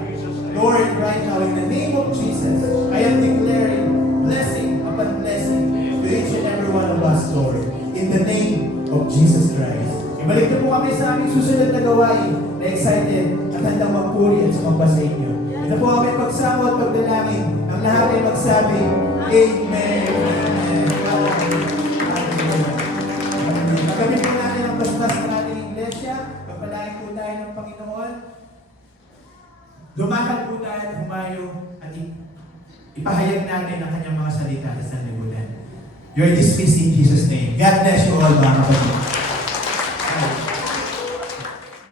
Lord, right now, in the name of Jesus, I am declaring blessing upon blessing to each and every one of us, Lord. In the name of Jesus Christ. Ibalik na po kami sa aming susunod na gawain na excited at handang magpuri at sumamba sa inyo. Ito po kami pagsamo at pagdalangin. Ang lahat ay magsabi, Amen. Amen. Magamit po natin ang basbas ng ating iglesia. Pagpalain po tayo ng Panginoon. Lumakad po tayo at humayo at ipahayag natin ang kanyang mga salita sa sanlibutan. You're dismissed in Jesus' name. God bless you all, mga kapatid.